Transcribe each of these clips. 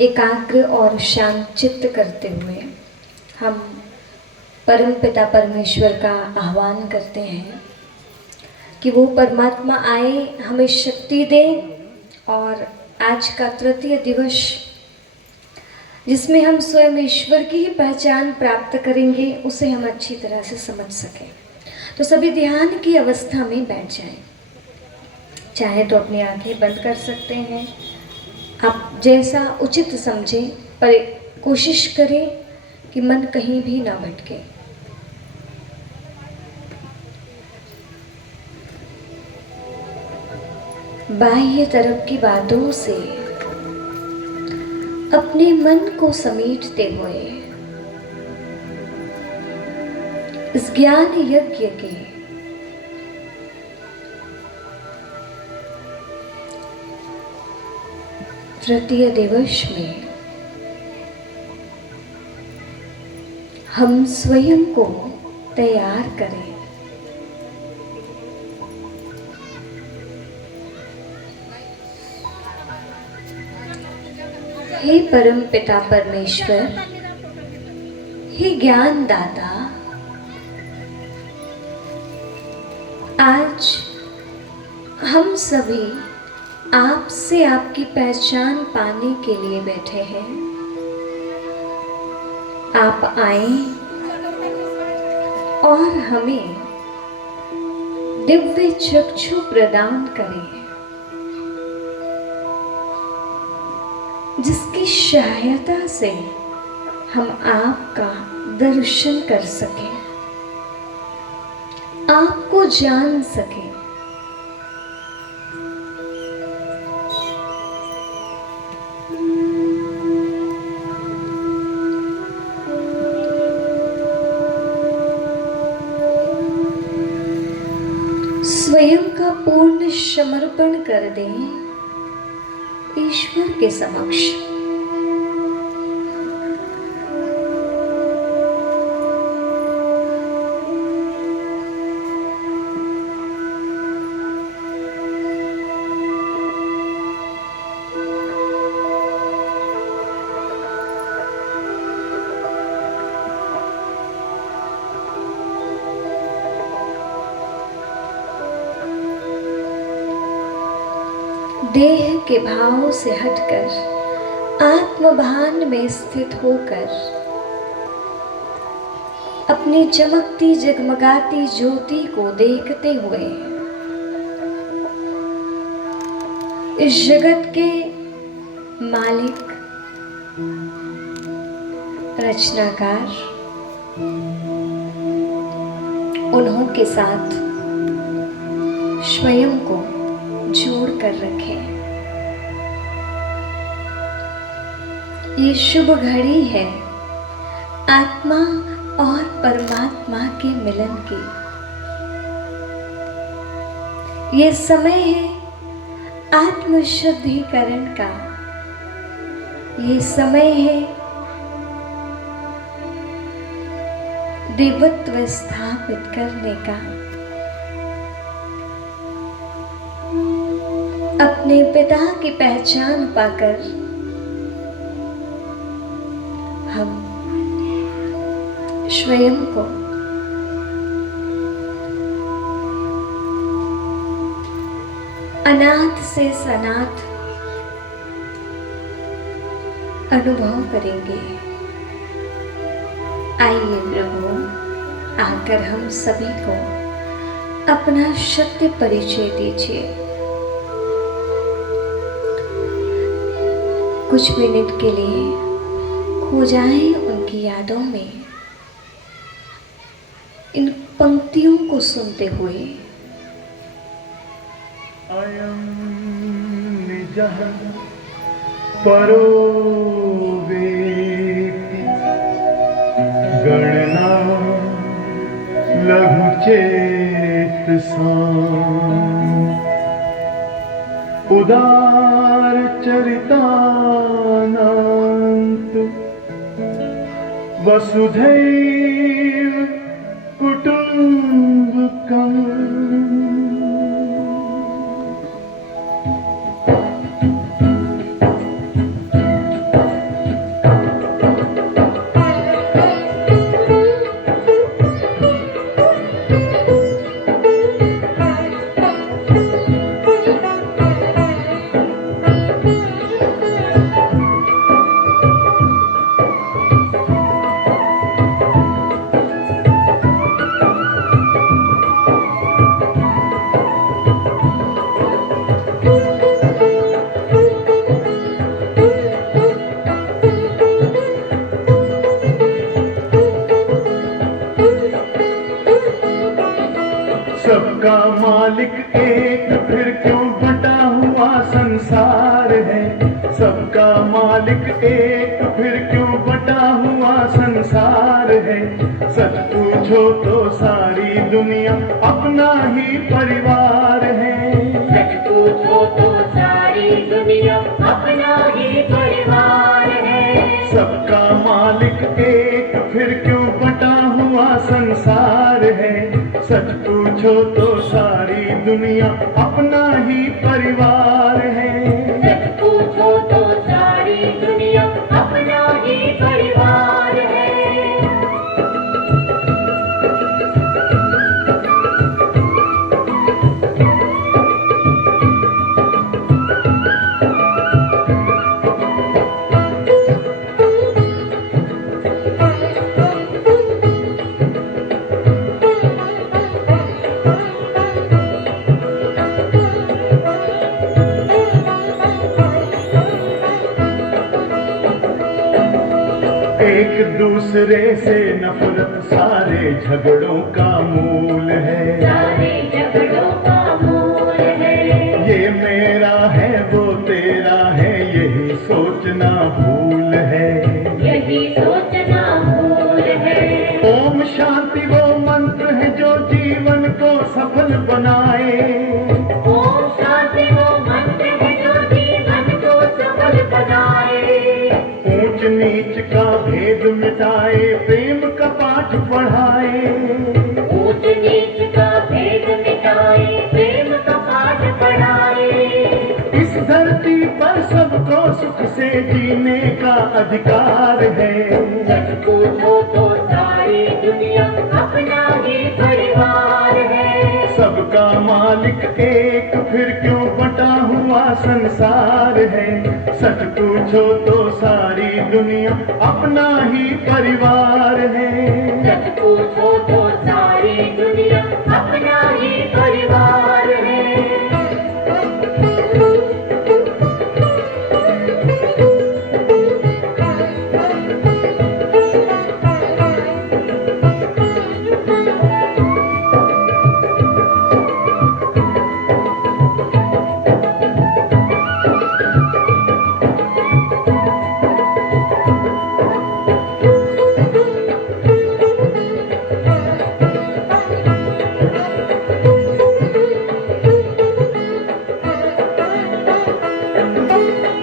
एकाग्र और शांत चित्त करते हुए हम परम पिता परमेश्वर का आह्वान करते हैं कि वो परमात्मा आए, हमें शक्ति दे और आज का तृतीय दिवस जिसमें हम स्वयं ईश्वर की ही पहचान प्राप्त करेंगे उसे हम अच्छी तरह से समझ सकें। तो सभी ध्यान की अवस्था में बैठ जाएं। चाहे तो अपनी आंखें बंद कर सकते हैं, आप जैसा उचित समझें, पर कोशिश करें कि मन कहीं भी ना भटके। बाह्य तरफ की बातों से अपने मन को समेटते हुए इस ज्ञान यज्ञ के तृतीय दिवस में हम स्वयं को तैयार करें। हे परम पिता परमेश्वर, हे ज्ञान दाता, आज हम सभी आपसे आपकी पहचान पाने के लिए बैठे हैं। आप आए और हमें दिव्य चक्षु प्रदान करें, जिसकी सहायता से हम आपका दर्शन कर सकें, आपको जान सकें। स्वयं का पूर्ण समर्पण कर दें ईश्वर के समक्ष। देह के भाव से हटकर आत्मभान में स्थित होकर अपनी चमकती जगमगाती ज्योति को देखते हुए इस जगत के मालिक, रचनाकार, उन्हों के साथ स्वयं को जोड़ कर रखें। ये शुभ घड़ी है आत्मा और परमात्मा के मिलन की। ये समय है आत्मशुद्धिकरण का। ये समय है देवत्व स्थापित करने का। अपने पिता की पहचान पाकर हम स्वयं को अनाथ से सनाथ अनुभव करेंगे। आइए प्रभु, आकर हम सभी को अपना सत्य परिचय दीजिए। कुछ मिनट के लिए खो जाएं उनकी यादों में, इन पंक्तियों को सुनते हुए। अयं निजः परो वेति गणना लघु चेतसाम् उदार चरितानंत वसुधैव कुटुम्बकम्। परिवार है। सबका मालिक एक, फिर क्यों बटा हुआ संसार है। सच पूछो तो सारी दुनिया अपना ही परिवार है। सच पूछो तो सारी दुनिया अपना ही परिवार है। सबका मालिक एक, फिर क्यों बटा हुआ संसार है। सच पूछो तो सारी दुनिया अपना ही परिवार है। सच पूछो तो सारी दुनिया अपना ही परिवार है। एक दूसरे से नफरत सारे झगड़ों का मूल है। सारे झगड़ों का मूल है। ये मेरा है वो तेरा है, यही सोचना भूल है। यही सोचना भूल है। ओम शांति वो मंत्र है जो जीवन को सफल बनाए। ओम शांति वो मंत्र है जो जीवन को सफल बनाए। ऊंच नीच का भेद मिटाए, प्रेम का पाठ पढ़ाए। ऊंच नीच का भेद मिटाए, प्रेम का पाठ पढ़ाए। इस धरती पर सबको सुख से जीने का अधिकार है। सच पूछो तो सारी दुनिया अपना ही परिवार है। सबका मालिक एक, फिर क्यों बटा हुआ संसार है। सच पूछो तो सारी दुनिया अपना ही परिवार है। सच पूछो तो सारी दुनिया अपना ही परिवार है।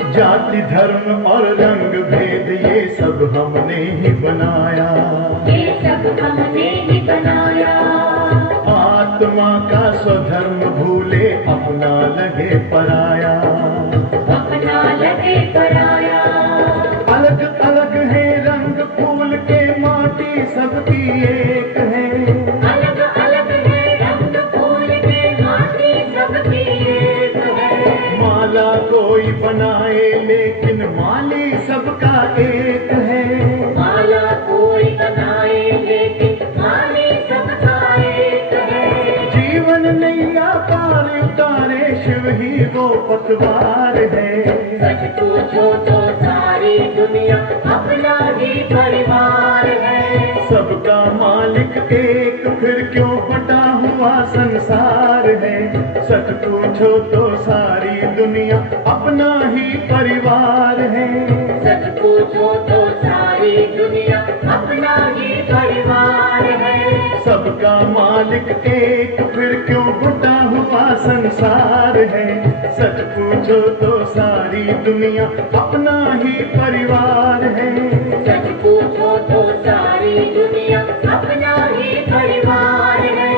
जाति धर्म और रंग भेद ये सब हमने ही बनाया। ये सब हमने ही बनाया। आत्मा का स्वधर्म भूले, अपना लगे पराया। अपना लगे पराया। अलग अलग है रंग फूल के, माटी सबकी एक है। अलग अलग है रंग फूल के, माटी सबकी एक है। माला कोई बनाए लेकिन माली सबका एक है। माला कोई बनाए लेकिन माली सबका एक है। जीवन नैया पार उतारे, शिव ही वो पतवार है। सच पूछो तो सारी दुनिया अपना ही परिवार है। सबका मालिक एक, फिर क्यों बटा हुआ संसार है। सच पूछो तो सारी दुनिया अपना ही परिवार है। सच पूछो तो सारी दुनिया अपना ही परिवार है। सबका मालिक एक, फिर क्यों बटा हुआ संसार है। सच पूछो तो सारी दुनिया अपना ही परिवार है। सच पूछो तो सारी दुनिया अपना ही परिवार है।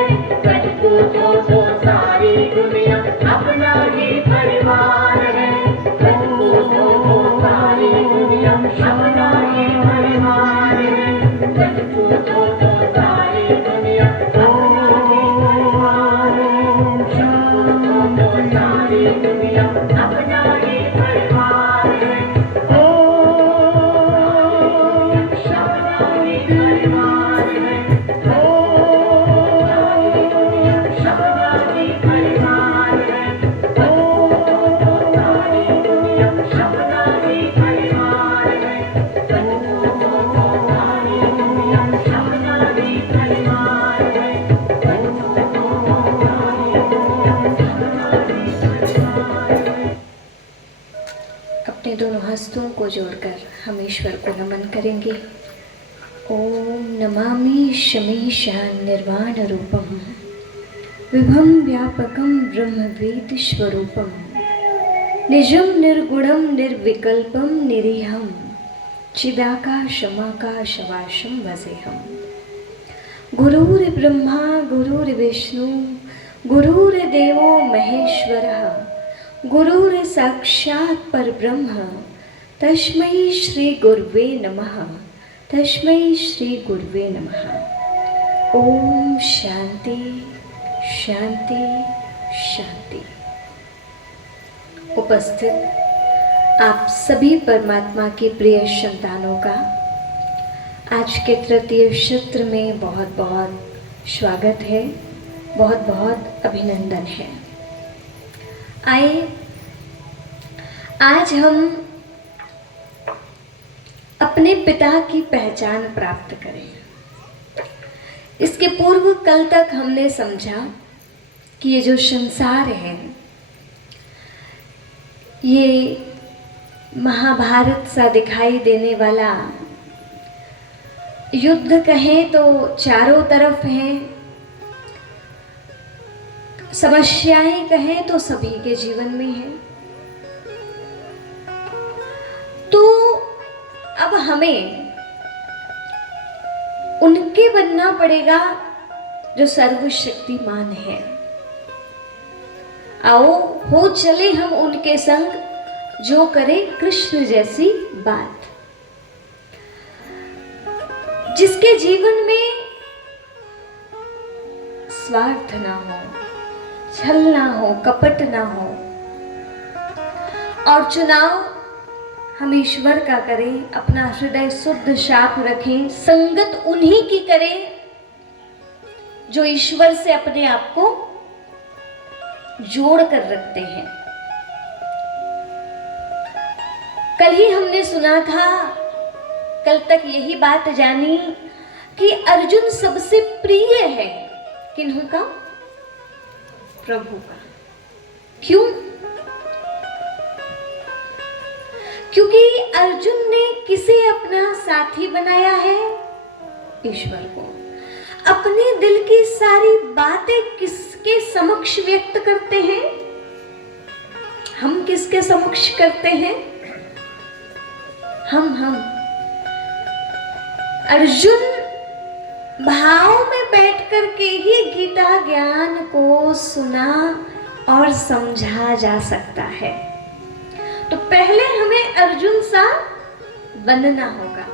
सच पूछो तो सारी दुनिया अपना ही परिवार है। सच पूछो तो सारी दुनिया अपना ही परिवार है। सच पूछो तो सारी दुनिया अपना ही परिवार है। सच पूछो तो सारी दुनिया अपना ही परिवार है। परिवार है। अपने दोनों हस्तों को जोड़कर हम ईश्वर को नमन करेंगे। ओम नमामि शमीशान निर्वाण रूपम विभम व्यापकम ब्रह्मवेद स्वरूपम निजम निर्गुणम निर्विकल्पम निरीहम चिदाकाशमाकाशवासम वसेहम। गुरुर्ब्रह्मा गुरुर्विष्णु गुरुर्देवो महेश्वरः गुरुर्साक्षात् परब्रह्म तस्मै श्री गुरुवे नमः तस्मै श्री गुरुवे नमः। ओम शांति शांति शांति। उपस्थित आप सभी परमात्मा के प्रिय संतानों का आज के तृतीय सत्र में बहुत बहुत स्वागत है, बहुत बहुत अभिनंदन है। आइए आज हम अपने पिता की पहचान प्राप्त करें। इसके पूर्व कल तक हमने समझा कि ये जो संसार है ये महाभारत सा दिखाई देने वाला युद्ध कहें तो चारों तरफ है, समस्याएं कहें तो सभी के जीवन में है। तो अब हमें उनके बनना पड़ेगा जो सर्वशक्तिमान है। आओ हो चले हम उनके संग जो करे कृष्ण जैसी बात। जिसके जीवन में स्वार्थ ना हो, छल ना हो, कपट ना हो और चुनाव हम ईश्वर का करें, अपना हृदय शुद्ध साफ रखें, संगत उन्हीं की करें जो ईश्वर से अपने आप को जोड़ कर रखते हैं। कल ही हमने सुना था, कल तक यही बात जानी कि अर्जुन सबसे प्रिय है किन्हों का? प्रभु का। क्यों? क्योंकि अर्जुन ने किसे अपना साथी बनाया है? ईश्वर को। अपने दिल की सारी बातें किसके समक्ष व्यक्त करते हैं? हम किसके समक्ष करते हैं? हम अर्जुन भाव में बैठ कर के ही गीता ज्ञान को सुना और समझा जा सकता है। तो पहले हमें अर्जुन सा बनना होगा।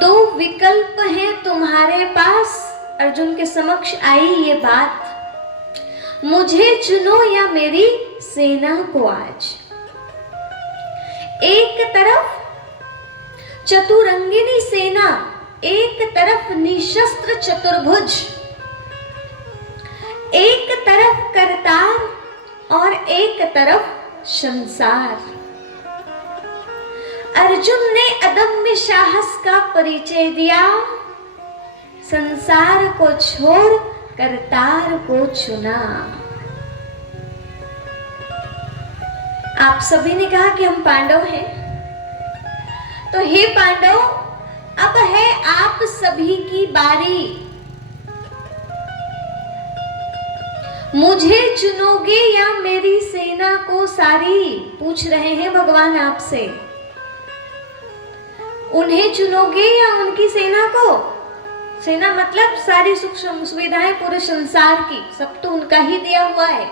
दो विकल्प हैं तुम्हारे पास। अर्जुन के समक्ष आई ये बात, मुझे चुनो या मेरी सेना को आज। एक तरफ चतुरंगिनी सेना, एक तरफ निशस्त्र चतुर्भुज, एक तरफ करतार और एक तरफ संसार। अर्जुन ने अदम्य साहस का परिचय दिया, संसार को छोड़ करतार को चुना। आप सभी ने कहा कि हम पांडव हैं, तो हे पांडव, अब है आप सभी की बारी। मुझे चुनोगे या मेरी सेना को सारी? पूछ रहे हैं भगवान आपसे। उन्हें चुनोगे या उनकी सेना को? सेना मतलब सारी सुख सुविधाएं पूरे संसार की, सब तो उनका ही दिया हुआ है।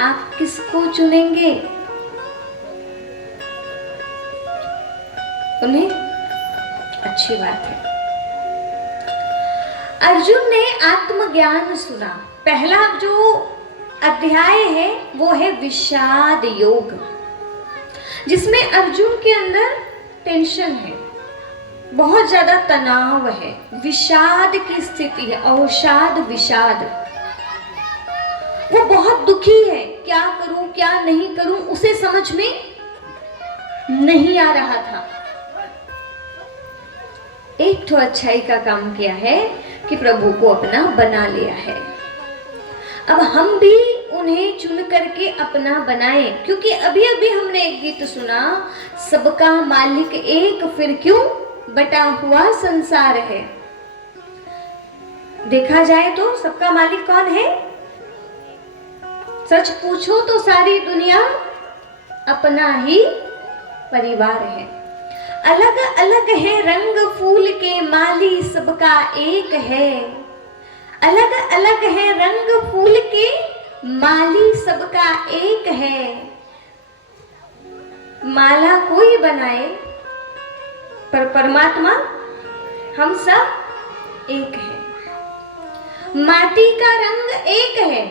आप किसको चुनेंगे? उन्हें? अच्छी बात है। अर्जुन ने आत्मज्ञान सुना। पहला जो अध्याय है वो है विषाद योग, जिसमें अर्जुन के अंदर टेंशन है, बहुत ज्यादा तनाव है, विषाद की स्थिति है, अवसाद विषाद। वो बहुत दुखी है, क्या करूं क्या नहीं करूं उसे समझ में नहीं आ रहा था। एक तो अच्छाई का काम किया है कि प्रभु को अपना बना लिया है। अब हम भी उन्हें चुन करके अपना बनाएं, क्योंकि अभी अभी हमने एक गीत सुना, सबका मालिक एक फिर क्यों बटा हुआ संसार है। देखा जाए तो सबका मालिक कौन है? सच पूछो तो सारी दुनिया अपना ही परिवार है। अलग अलग है रंग फूल के, माली सबका एक है। अलग अलग है रंग फूल के, माली सबका एक है। माला कोई बनाए पर परमात्मा हम सब एक है। माटी का रंग एक है,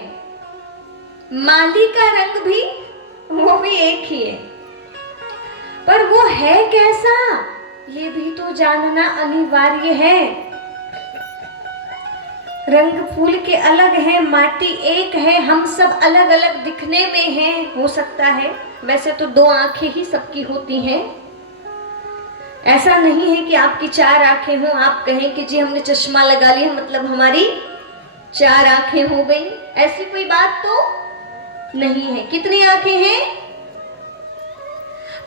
माली का रंग भी वो भी एक ही है, पर वो है कैसा ये भी तो जानना अनिवार्य है। रंग फूल के अलग है, माटी एक है, हम सब अलग अलग दिखने में हैं। हो सकता है वैसे तो 2 आंखें ही सबकी होती हैं, ऐसा नहीं है कि आपकी 4 आंखें हों, आप कहें कि जी हमने चश्मा लगा लिया मतलब हमारी 4 आंखें हो गई, ऐसी कोई बात तो नहीं है। कितनी आंखें हैं?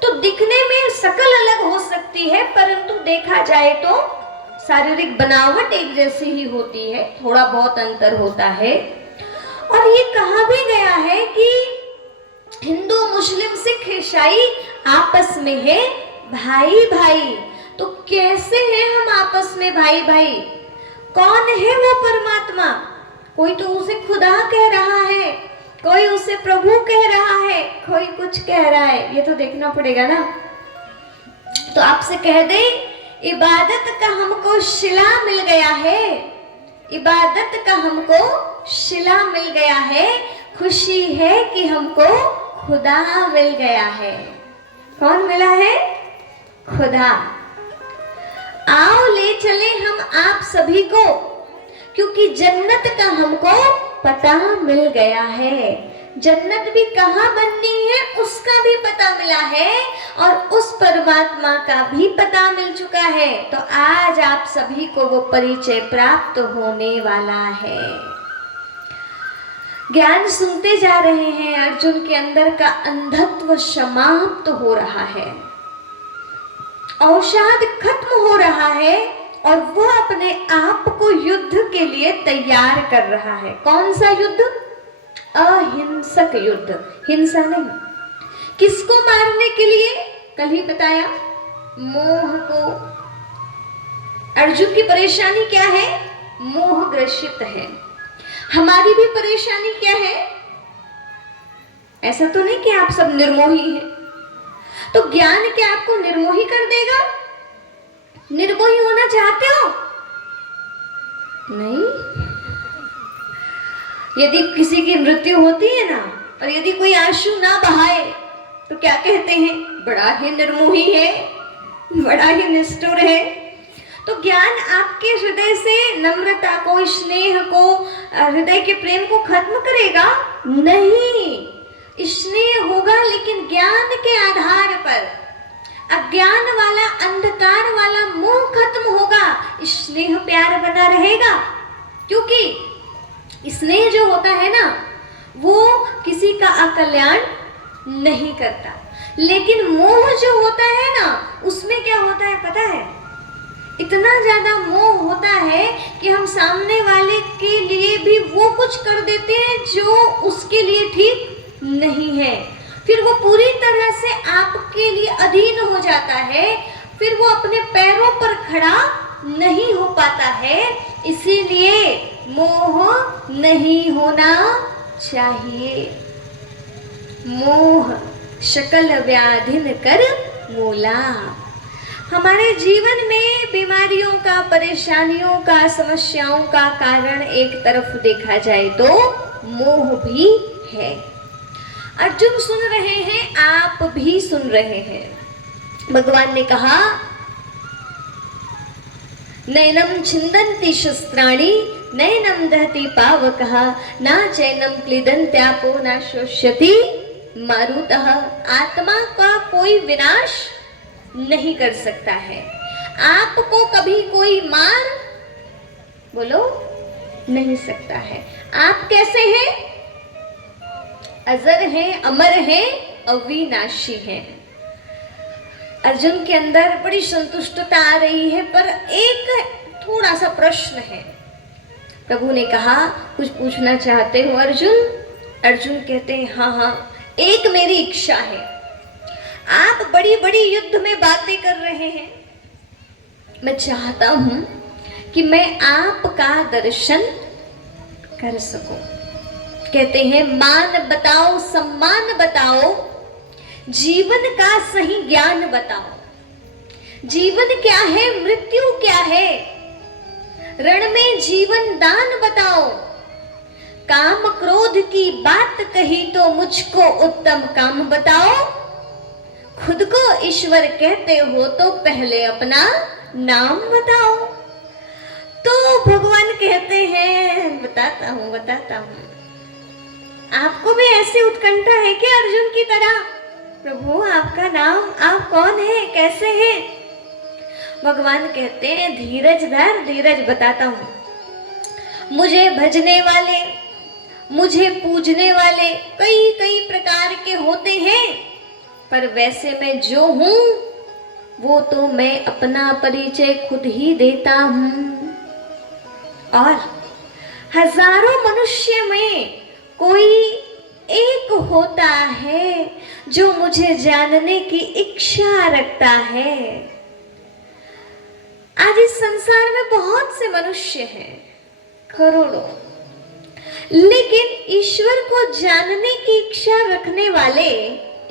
तो दिखने में शकल अलग हो सकती है, परंतु देखा जाए तो शारीरिक बनावट एक जैसी ही होती है, थोड़ा बहुत अंतर होता है। और ये कहा भी गया है कि हिंदू मुस्लिम सिख ईसाई आपस में है भाई भाई। तो कैसे हैं हम आपस में भाई भाई? कौन है वो परमात्मा? कोई तो उसे खुदा कह रहा है, कोई उसे प्रभु कह रहा है, कोई कुछ कह रहा है, ये तो देखना पड़ेगा ना। तो आपसे कह दे इबादत का हमको शिला मिल गया है, इबादत का हमको शिला मिल गया है, खुशी है कि हमको खुदा मिल गया है। कौन मिला है? खुदा। आओ ले चले हम आप सभी को, क्योंकि जन्नत का हमको पता मिल गया है। जन्नत भी कहाँ बननी है उसका भी पता मिला है, और उस परमात्मा का भी पता मिल चुका है। तो आज आप सभी को वो परिचय प्राप्त होने वाला है। ज्ञान सुनते जा रहे हैं, अर्जुन के अंदर का अंधत्व समाप्त हो रहा है, अवसाद खत्म हो रहा है, और वह अपने आप को युद्ध के लिए तैयार कर रहा है। कौन सा युद्ध? अहिंसक युद्ध, हिंसा नहीं। किसको मारने के लिए? कल ही बताया, मोह को। अर्जुन की परेशानी क्या है? मोह ग्रसित है। हमारी भी परेशानी क्या है? ऐसा तो नहीं कि आप सब निर्मोही हैं। तो ज्ञान क्या आपको निर्मोही कर देगा? निर्मोही होना चाहते हो? नहीं। यदि किसी की मृत्यु होती है ना, और यदि कोई आंसू ना बहाए तो क्या कहते हैं? बड़ा ही निर्मोही है, बड़ा ही निष्ठुर है। तो ज्ञान आपके हृदय से नम्रता को, स्नेह को, हृदय के प्रेम को खत्म करेगा? नहीं। स्नेह होगा लेकिन ज्ञान के आधार पर। अज्ञान वाला, अंधकार वाला मोह खत्म होगा, स्नेह प्यार बना रहेगा। क्योंकि स्नेह जो होता है ना, वो किसी का अकल्याण नहीं करता, लेकिन मोह जो होता है ना, उसमें क्या होता है पता है? इतना ज्यादा मोह होता है कि हम सामने वाले के लिए भी वो कुछ कर देते हैं जो उसके लिए ठीक नहीं है। फिर वो पूरी तरह से आपके लिए अधीन हो जाता है, फिर वो अपने पैरों पर खड़ा नहीं हो पाता है। इसीलिए मोह नहीं होना चाहिए। मोह शकल व्याधिन कर मूला। हमारे जीवन में बीमारियों का, परेशानियों का, समस्याओं का कारण एक तरफ देखा जाए तो मोह भी है। अर्जुन सुन रहे हैं, आप भी सुन रहे हैं। भगवान ने कहा, नैनम छिन्दन्ति शस्त्राणि नैनम दहति पावकः न चैनम क्लिदन्त्यापो न शोष्यति मारुतः। आत्मा का कोई विनाश नहीं कर सकता है। आपको कभी कोई मार बोलो नहीं सकता है। आप कैसे हैं? अजर हैं, अमर हैं, अविनाशी हैं। अर्जुन के अंदर बड़ी संतुष्टता आ रही है, पर एक थोड़ा सा प्रश्न है। प्रभु ने कहा, कुछ पूछना चाहते हो अर्जुन? अर्जुन कहते हैं, हाँ हाँ, एक मेरी इच्छा है। आप बड़ी बड़ी युद्ध में बातें कर रहे हैं, मैं चाहता हूं कि मैं आपका दर्शन कर सकूं। कहते हैं, मान बताओ, सम्मान बताओ, जीवन का सही ज्ञान बताओ। जीवन क्या है, मृत्यु क्या है, रण में जीवन दान बताओ। काम क्रोध की बात कही तो मुझको उत्तम काम बताओ। खुद को ईश्वर कहते हो तो पहले अपना नाम बताओ। तो भगवान कहते हैं, बताता हूं बताता हूं। आपको भी ऐसी उत्कंठा है क्या अर्जुन की तरह? प्रभु आपका नाम, आप कौन है, कैसे हैं? भगवान कहते हैं, धीरज धर, धीरज बताता हूं। मुझे भजने वाले, मुझे पूजने वाले कई कई प्रकार के होते हैं, पर वैसे मैं जो हूं वो तो मैं अपना परिचय खुद ही देता हूं। और हजारों मनुष्य में कोई एक होता है जो मुझे जानने की इच्छा रखता है। आज इस संसार में बहुत से मनुष्य हैं, करोड़ों, लेकिन ईश्वर को जानने की इच्छा रखने वाले,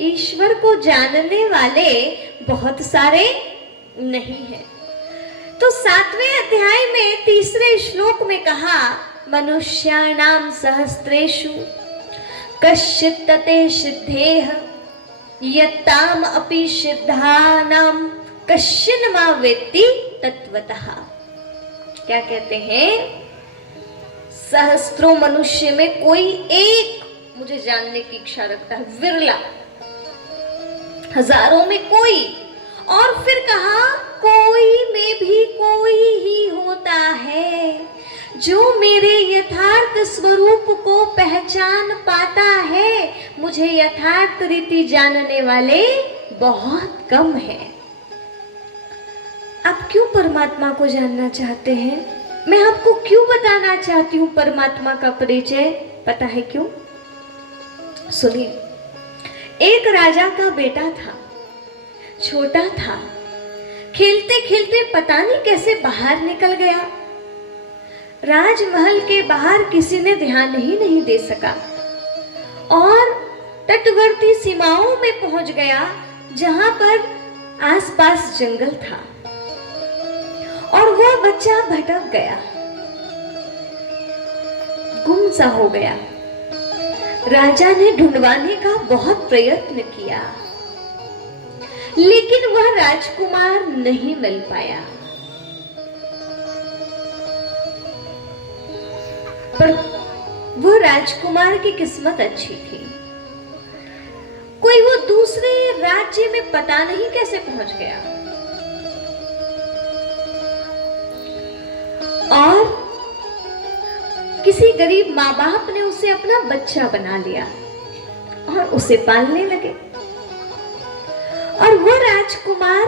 ईश्वर को जानने वाले बहुत सारे नहीं हैं। तो 7वें अध्याय में 3रे श्लोक में कहा, मनुष्याणाम सहस्रेषु कश्चित् तते सिद्धेह यत्ताम अपि सिद्धानाम कश्चिन् मा वेत्ति तत्वतः। क्या कहते हैं? सहस्त्रों मनुष्य में कोई एक मुझे जानने की इच्छा रखता है, विरला। हजारों में कोई। और फिर कहा, कोई में भी कोई ही होता है जो मेरे यथार्थ स्वरूप को पहचान पाता है। मुझे यथार्थ रीति जानने वाले बहुत कम हैं। आप क्यों परमात्मा को जानना चाहते हैं? मैं आपको क्यों बताना चाहती हूँ परमात्मा का परिचय? पता है क्यों? सुनिए, एक राजा का बेटा था, छोटा था, खेलते खेलते पता नहीं कैसे बाहर निकल गया। राजमहल के बाहर किसी ने ध्यान ही नहीं दे सका और तटवर्ती सीमाओं में पहुंच गया, जहां पर आसपास जंगल था, और वो बच्चा भटक गया, गुम सा हो गया। राजा ने ढूंढवाने का बहुत प्रयत्न किया, लेकिन वह राजकुमार नहीं मिल पाया। पर वो राजकुमार की किस्मत अच्छी थी, कोई वो दूसरे राज्य में पता नहीं कैसे पहुंच गया, और किसी गरीब माँ बाप ने उसे अपना बच्चा बना लिया और उसे पालने लगे। और वो राजकुमार,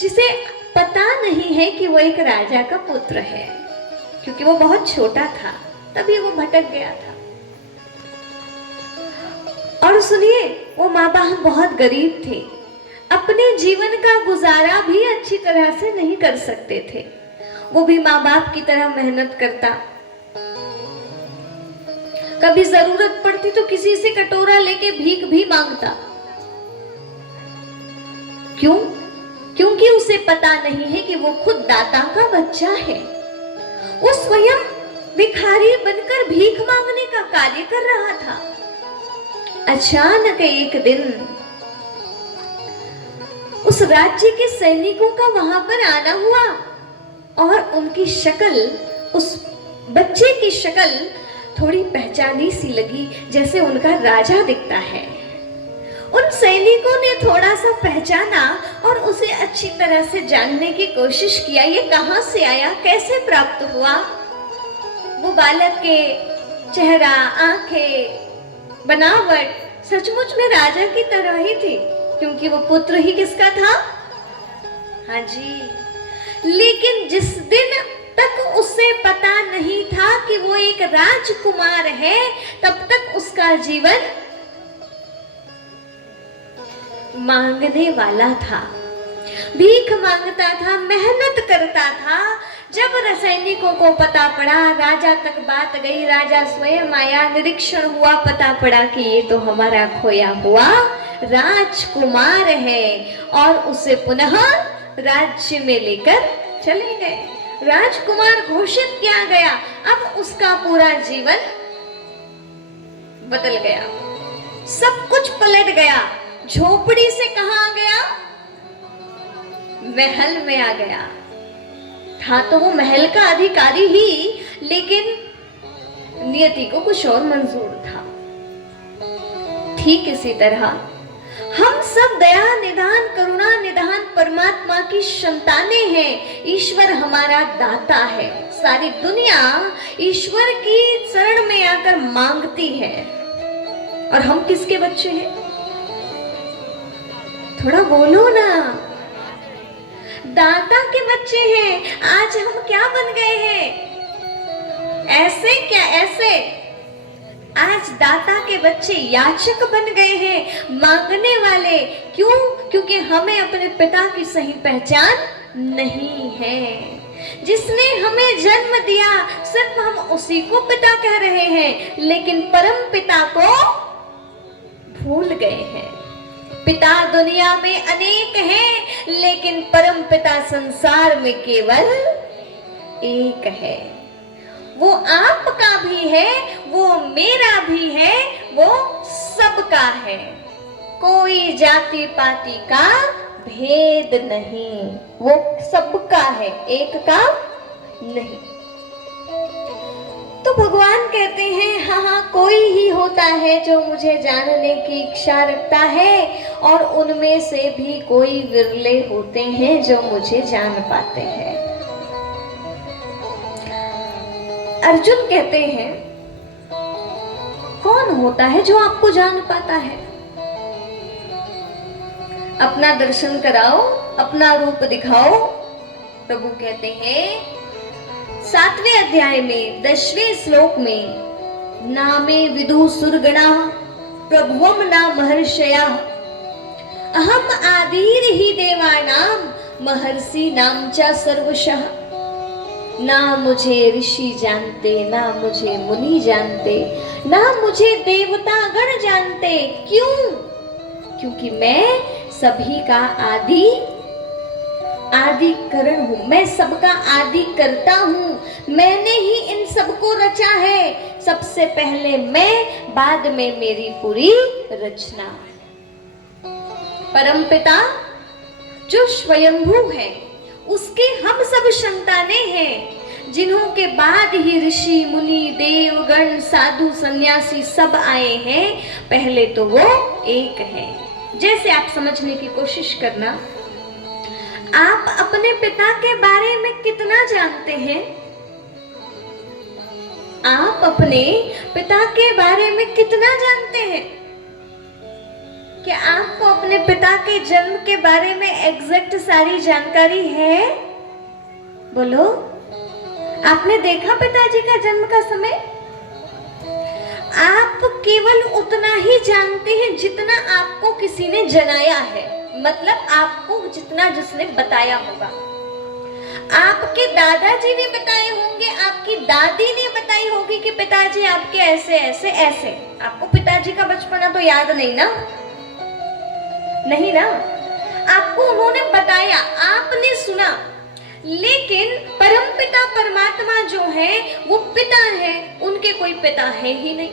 जिसे पता नहीं है कि वो एक राजा का पुत्र है, क्योंकि वो बहुत छोटा था, तभी वो भटक गया था। और सुनिए, वो माँ बाप बहुत गरीब थे, अपने जीवन का गुजारा भी अच्छी तरह से नहीं कर सकते थे। वो भी माँ बाप की तरह मेहनत करता, कभी जरूरत पड़ती तो किसी से कटोरा लेके भीख भी मांगता। क्यों? क्योंकि उसे पता नहीं है कि वो खुद दाता का बच्चा है। वो स्वयं भिखारी बनकर भीख मांगने का कार्य कर रहा था। अचानक एक दिन उस राज्य के सैनिकों का वहां पर आना हुआ, और उनकी शक्ल, उस बच्चे की शक्ल थोड़ी पहचानी सी लगी, जैसे उनका राजा दिखता है। उन सैनिकों ने थोड़ा सा पहचाना और उसे अच्छी तरह से जानने की कोशिश किया, ये कहां से आया, कैसे प्राप्त हुआ। वो बालक के चेहरा, आंखें, बनावट सचमुच में राजा की तरह ही थी, क्योंकि वो पुत्र ही किसका था? हाँ जी। लेकिन जिस दिन तक उसे पता नहीं था कि वो एक राजकुमार है, तब तक उसका जीवन मांगने वाला था, भीख मांगता था, मेहनत करता था। जब सैनिकों को पता पड़ा, राजा तक बात गई, राजा स्वयं आया, निरीक्षण हुआ, पता पड़ा कि ये तो हमारा खोया हुआ राजकुमार है, और उसे पुनः राज्य में लेकर चले गए। राजकुमार घोषित किया गया। अब उसका पूरा जीवन बदल गया, सब कुछ पलट गया। झोपड़ी से कहां आ गया? महल में आ गया। था तो वो महल का अधिकारी ही, लेकिन नियति को कुछ और मंजूर था। ठीक इसी तरह हम सब दया निधान करुणा निधान परमात्मा की संतानें हैं। ईश्वर हमारा दाता है। सारी दुनिया ईश्वर की शरण में आकर मांगती है, और हम किसके बच्चे हैं? थोड़ा बोलो ना। दाता के बच्चे हैं। आज हम क्या बन गए हैं? ऐसे क्या ऐसे? आज दाता के बच्चे याचक बन गए हैं, मांगने वाले। क्यों? क्योंकि हमें अपने पिता की सही पहचान नहीं है। जिसने हमें जन्म दिया, सिर्फ हम उसी को पिता कह रहे हैं, लेकिन परम पिता को भूल गए हैं। पिता दुनिया में अनेक हैं, लेकिन परम पिता संसार में केवल एक है। वो आपका भी है, वो मेरा भी है, वो सबका है। कोई जाति पाति का भेद नहीं, वो सबका है, एक का नहीं। तो भगवान कहते हैं, हाँ कोई ही होता है जो मुझे जानने की इच्छा रखता है, और उनमें से भी कोई विरले होते हैं जो मुझे जान पाते हैं। अर्जुन कहते हैं, कौन होता है जो आपको जान पाता है? अपना दर्शन कराओ, अपना रूप दिखाओ। प्रभु कहते हैं 7वें अध्याय में 10वें श्लोक में, नामे विदु सुरगणा प्रभुवम ना महर्षया अहम आदिर ही देवानाम महर्षि नाम च सर्वशः। ना मुझे ऋषि जानते, ना मुझे मुनि जानते, ना मुझे देवता गण जानते। क्यों? क्योंकि मैं सभी का आदि करण हूं, मैं सबका आदि करता हूं। मैंने ही इन सबको रचा है। सबसे पहले मैं, बाद में मेरी पूरी रचना। परमपिता जो स्वयंभू है, उसके हम सब संतानें हैं, जिन्हों के बाद ही ऋषि मुनि देव गण साधु सन्यासी सब आए हैं। पहले तो वो एक है। जैसे आप समझने की कोशिश करना, आप अपने पिता के बारे में कितना जानते हैं? आप अपने पिता के बारे में कितना जानते हैं? क्या आपको अपने पिता के जन्म के बारे में एग्जैक्ट सारी जानकारी है? बोलो, आपने देखा पिताजी का जन्म का समय? आप केवल उतना ही जानते हैं जितना आपको किसी ने जनाया है, मतलब आपको जितना जिसने बताया होगा। आपके दादाजी ने बताए होंगे, आपकी दादी ने बताई होगी कि पिताजी आपके ऐसे ऐसे ऐसे। आपको पिताजी का बचपना तो याद नहीं ना? नहीं ना? आपको उन्होंने बताया, आपने सुना। लेकिन परमपिता परमात्मा जो है वो पिता है, उनके कोई पिता है ही नहीं।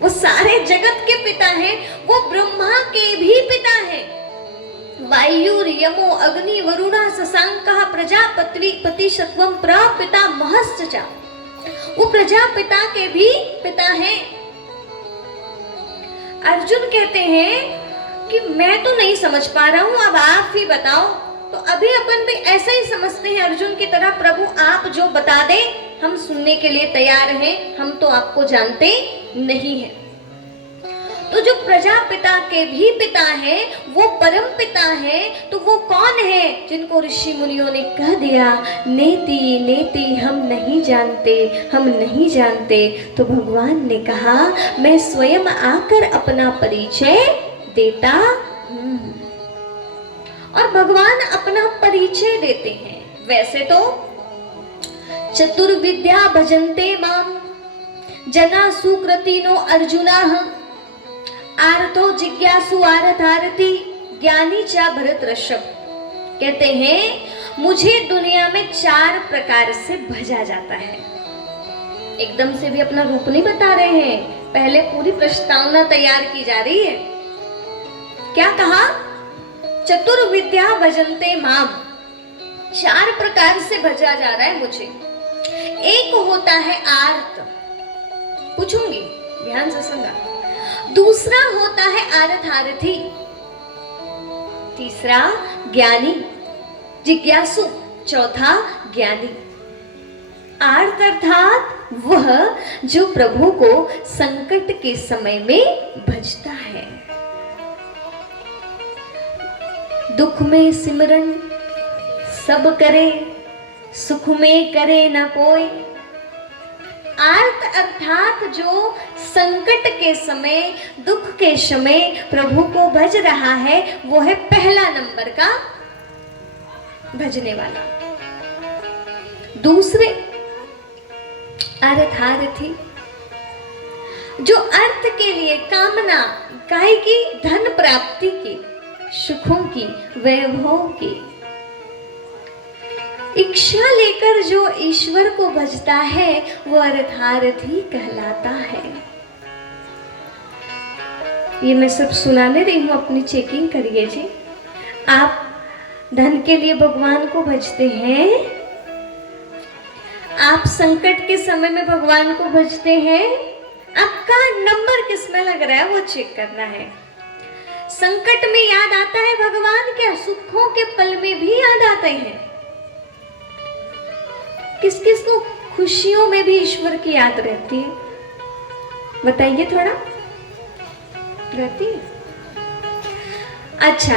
वो सारे जगत के पिता हैं, वो ब्रह्मा के भी पिता हैं। वायु यमो अग्नि वरुणा शशांकः प्रजापति सत्वम प्रपिता महश्च। वो प्रजापिता के भी पिता हैं। अर्जुन कहते हैं कि मैं तो नहीं समझ पा रहा हूं, अब आप ही बताओ। तो अभी अपन भी ऐसा ही समझते हैं अर्जुन की तरह, प्रभु आप जो बता दें हम सुनने के लिए तैयार हैं, हम तो आपको जानते नहीं है। तो जो प्रजापिता के भी पिता है वो परम पिता है, तो वो कौन है जिनको ऋषि मुनियों ने कह दिया नेति नेति हम नहीं जानते, हम नहीं जानते। तो भगवान ने कहा मैं स्वयं आकर अपना परिचय देता हूं। और भगवान अपना परिचय देते हैं। वैसे तो चतुर्विद्या भजन्ते माम जना सुकृतिनो अर्जुनाः आरतो जिज्ञासु आरतारती ज्ञानी चा भरत ऋषभ। कहते हैं मुझे दुनिया में 4 प्रकार से भजा जाता है। एकदम से भी अपना रूप नहीं बता रहे हैं, पहले पूरी प्रस्तावना तैयार की जा रही है। क्या कहा? चतुर्विद्या भजन्ते माम, 4 प्रकार से भजा जा रहा है मुझे। एक होता है आर्त, पूछूंगी ध्यान से सुनना। दूसरा होता है आरथारथी, तीसरा ज्ञानी जिज्ञासु, चौथा ज्ञानी। आर्त अर्थात वह जो प्रभु को संकट के समय में भजता है। दुख में सिमरन सब करे, सुख में करे न कोई। आर्त अर्थात जो संकट के समय, दुख के समय प्रभु को भज रहा है, वो है पहला नंबर का भजने वाला। दूसरे अर्थार्थी, जो अर्थ के लिए कामना काय की, धन प्राप्ति की, सुखों की, वैभव की इच्छा लेकर जो ईश्वर को भजता है वो अर्थार्थी कहलाता है। ये मैं सब सुनाने रही हूं, अपनी चेकिंग करिए जी। आप धन के लिए भगवान को भजते हैं, आप संकट के समय में भगवान को भजते हैं, आपका नंबर किसमें लग रहा है वो चेक करना है। संकट में याद आता है भगवान, क्या सुखों के पल में भी याद आते हैं? किस किस को खुशियों में भी ईश्वर की याद रहती है? बताइए थोड़ा, रहती है? अच्छा,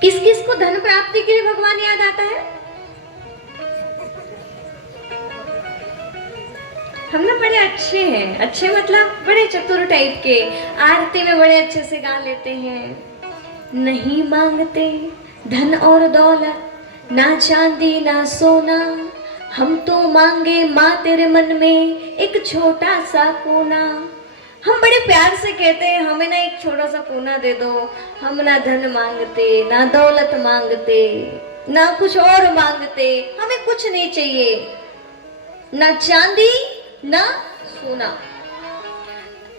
किस किस को धन प्राप्ति के लिए भगवान याद आता है? हम ना बड़े अच्छे हैं, अच्छे मतलब बड़े चतुर टाइप के, आरती में बड़े अच्छे से गा लेते हैं। नहीं मांगते धन और दौलत, ना चांदी ना सोना, हम तो मांगे माँ तेरे मन में एक छोटा सा कोना। हम बड़े प्यार से कहते हैं हमें ना एक छोटा सा कोना दे दो। हम ना धन मांगते, ना दौलत मांगते, ना कुछ और मांगते, हमें कुछ नहीं चाहिए, ना चांदी ना सोना।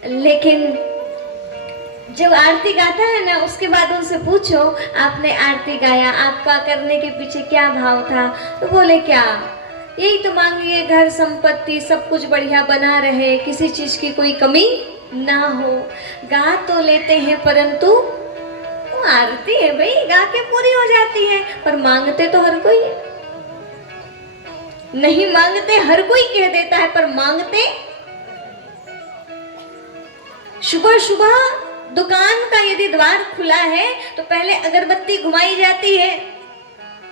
लेकिन जब आरती गाता है ना, उसके बाद उनसे पूछो आपने आरती गाया, आपका करने के पीछे क्या भाव था? तो बोले क्या, यही तो मांगिए घर संपत्ति सब कुछ बढ़िया बना रहे, किसी चीज की कोई कमी ना हो। गा तो लेते हैं परंतु वो आरती है भाई, गा के पूरी हो जाती है, पर मांगते तो हर कोई है। नहीं मांगते हर कोई कह देता है, पर मांगते। सुबह सुबह दुकान का यदि द्वार खुला है तो पहले अगरबत्ती घुमाई जाती है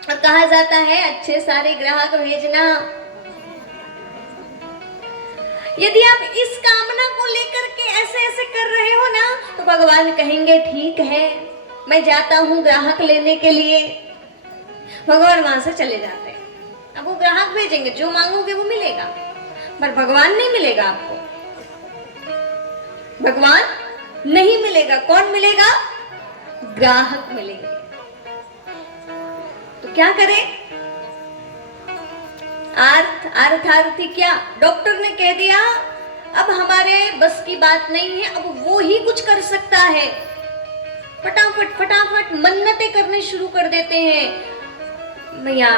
और कहा जाता है अच्छे सारे ग्राहक भेजना। यदि आप इस कामना को लेकर के ऐसे ऐसे कर रहे हो ना, तो भगवान कहेंगे ठीक है मैं जाता हूं ग्राहक लेने के लिए। भगवान वहां से चले जाते हैं। अब वो ग्राहक भेजेंगे, जो मांगोगे वो मिलेगा, पर भगवान नहीं मिलेगा आपको। भगवान नहीं मिलेगा, कौन मिलेगा? ग्राहक मिलेंगे। तो क्या करें? अर्थार्थी क्या? डॉक्टर ने कह दिया अब हमारे बस की बात नहीं है, अब वो ही कुछ कर सकता है। फटाफट फटाफट मन्नतें करने शुरू कर देते हैं। मैया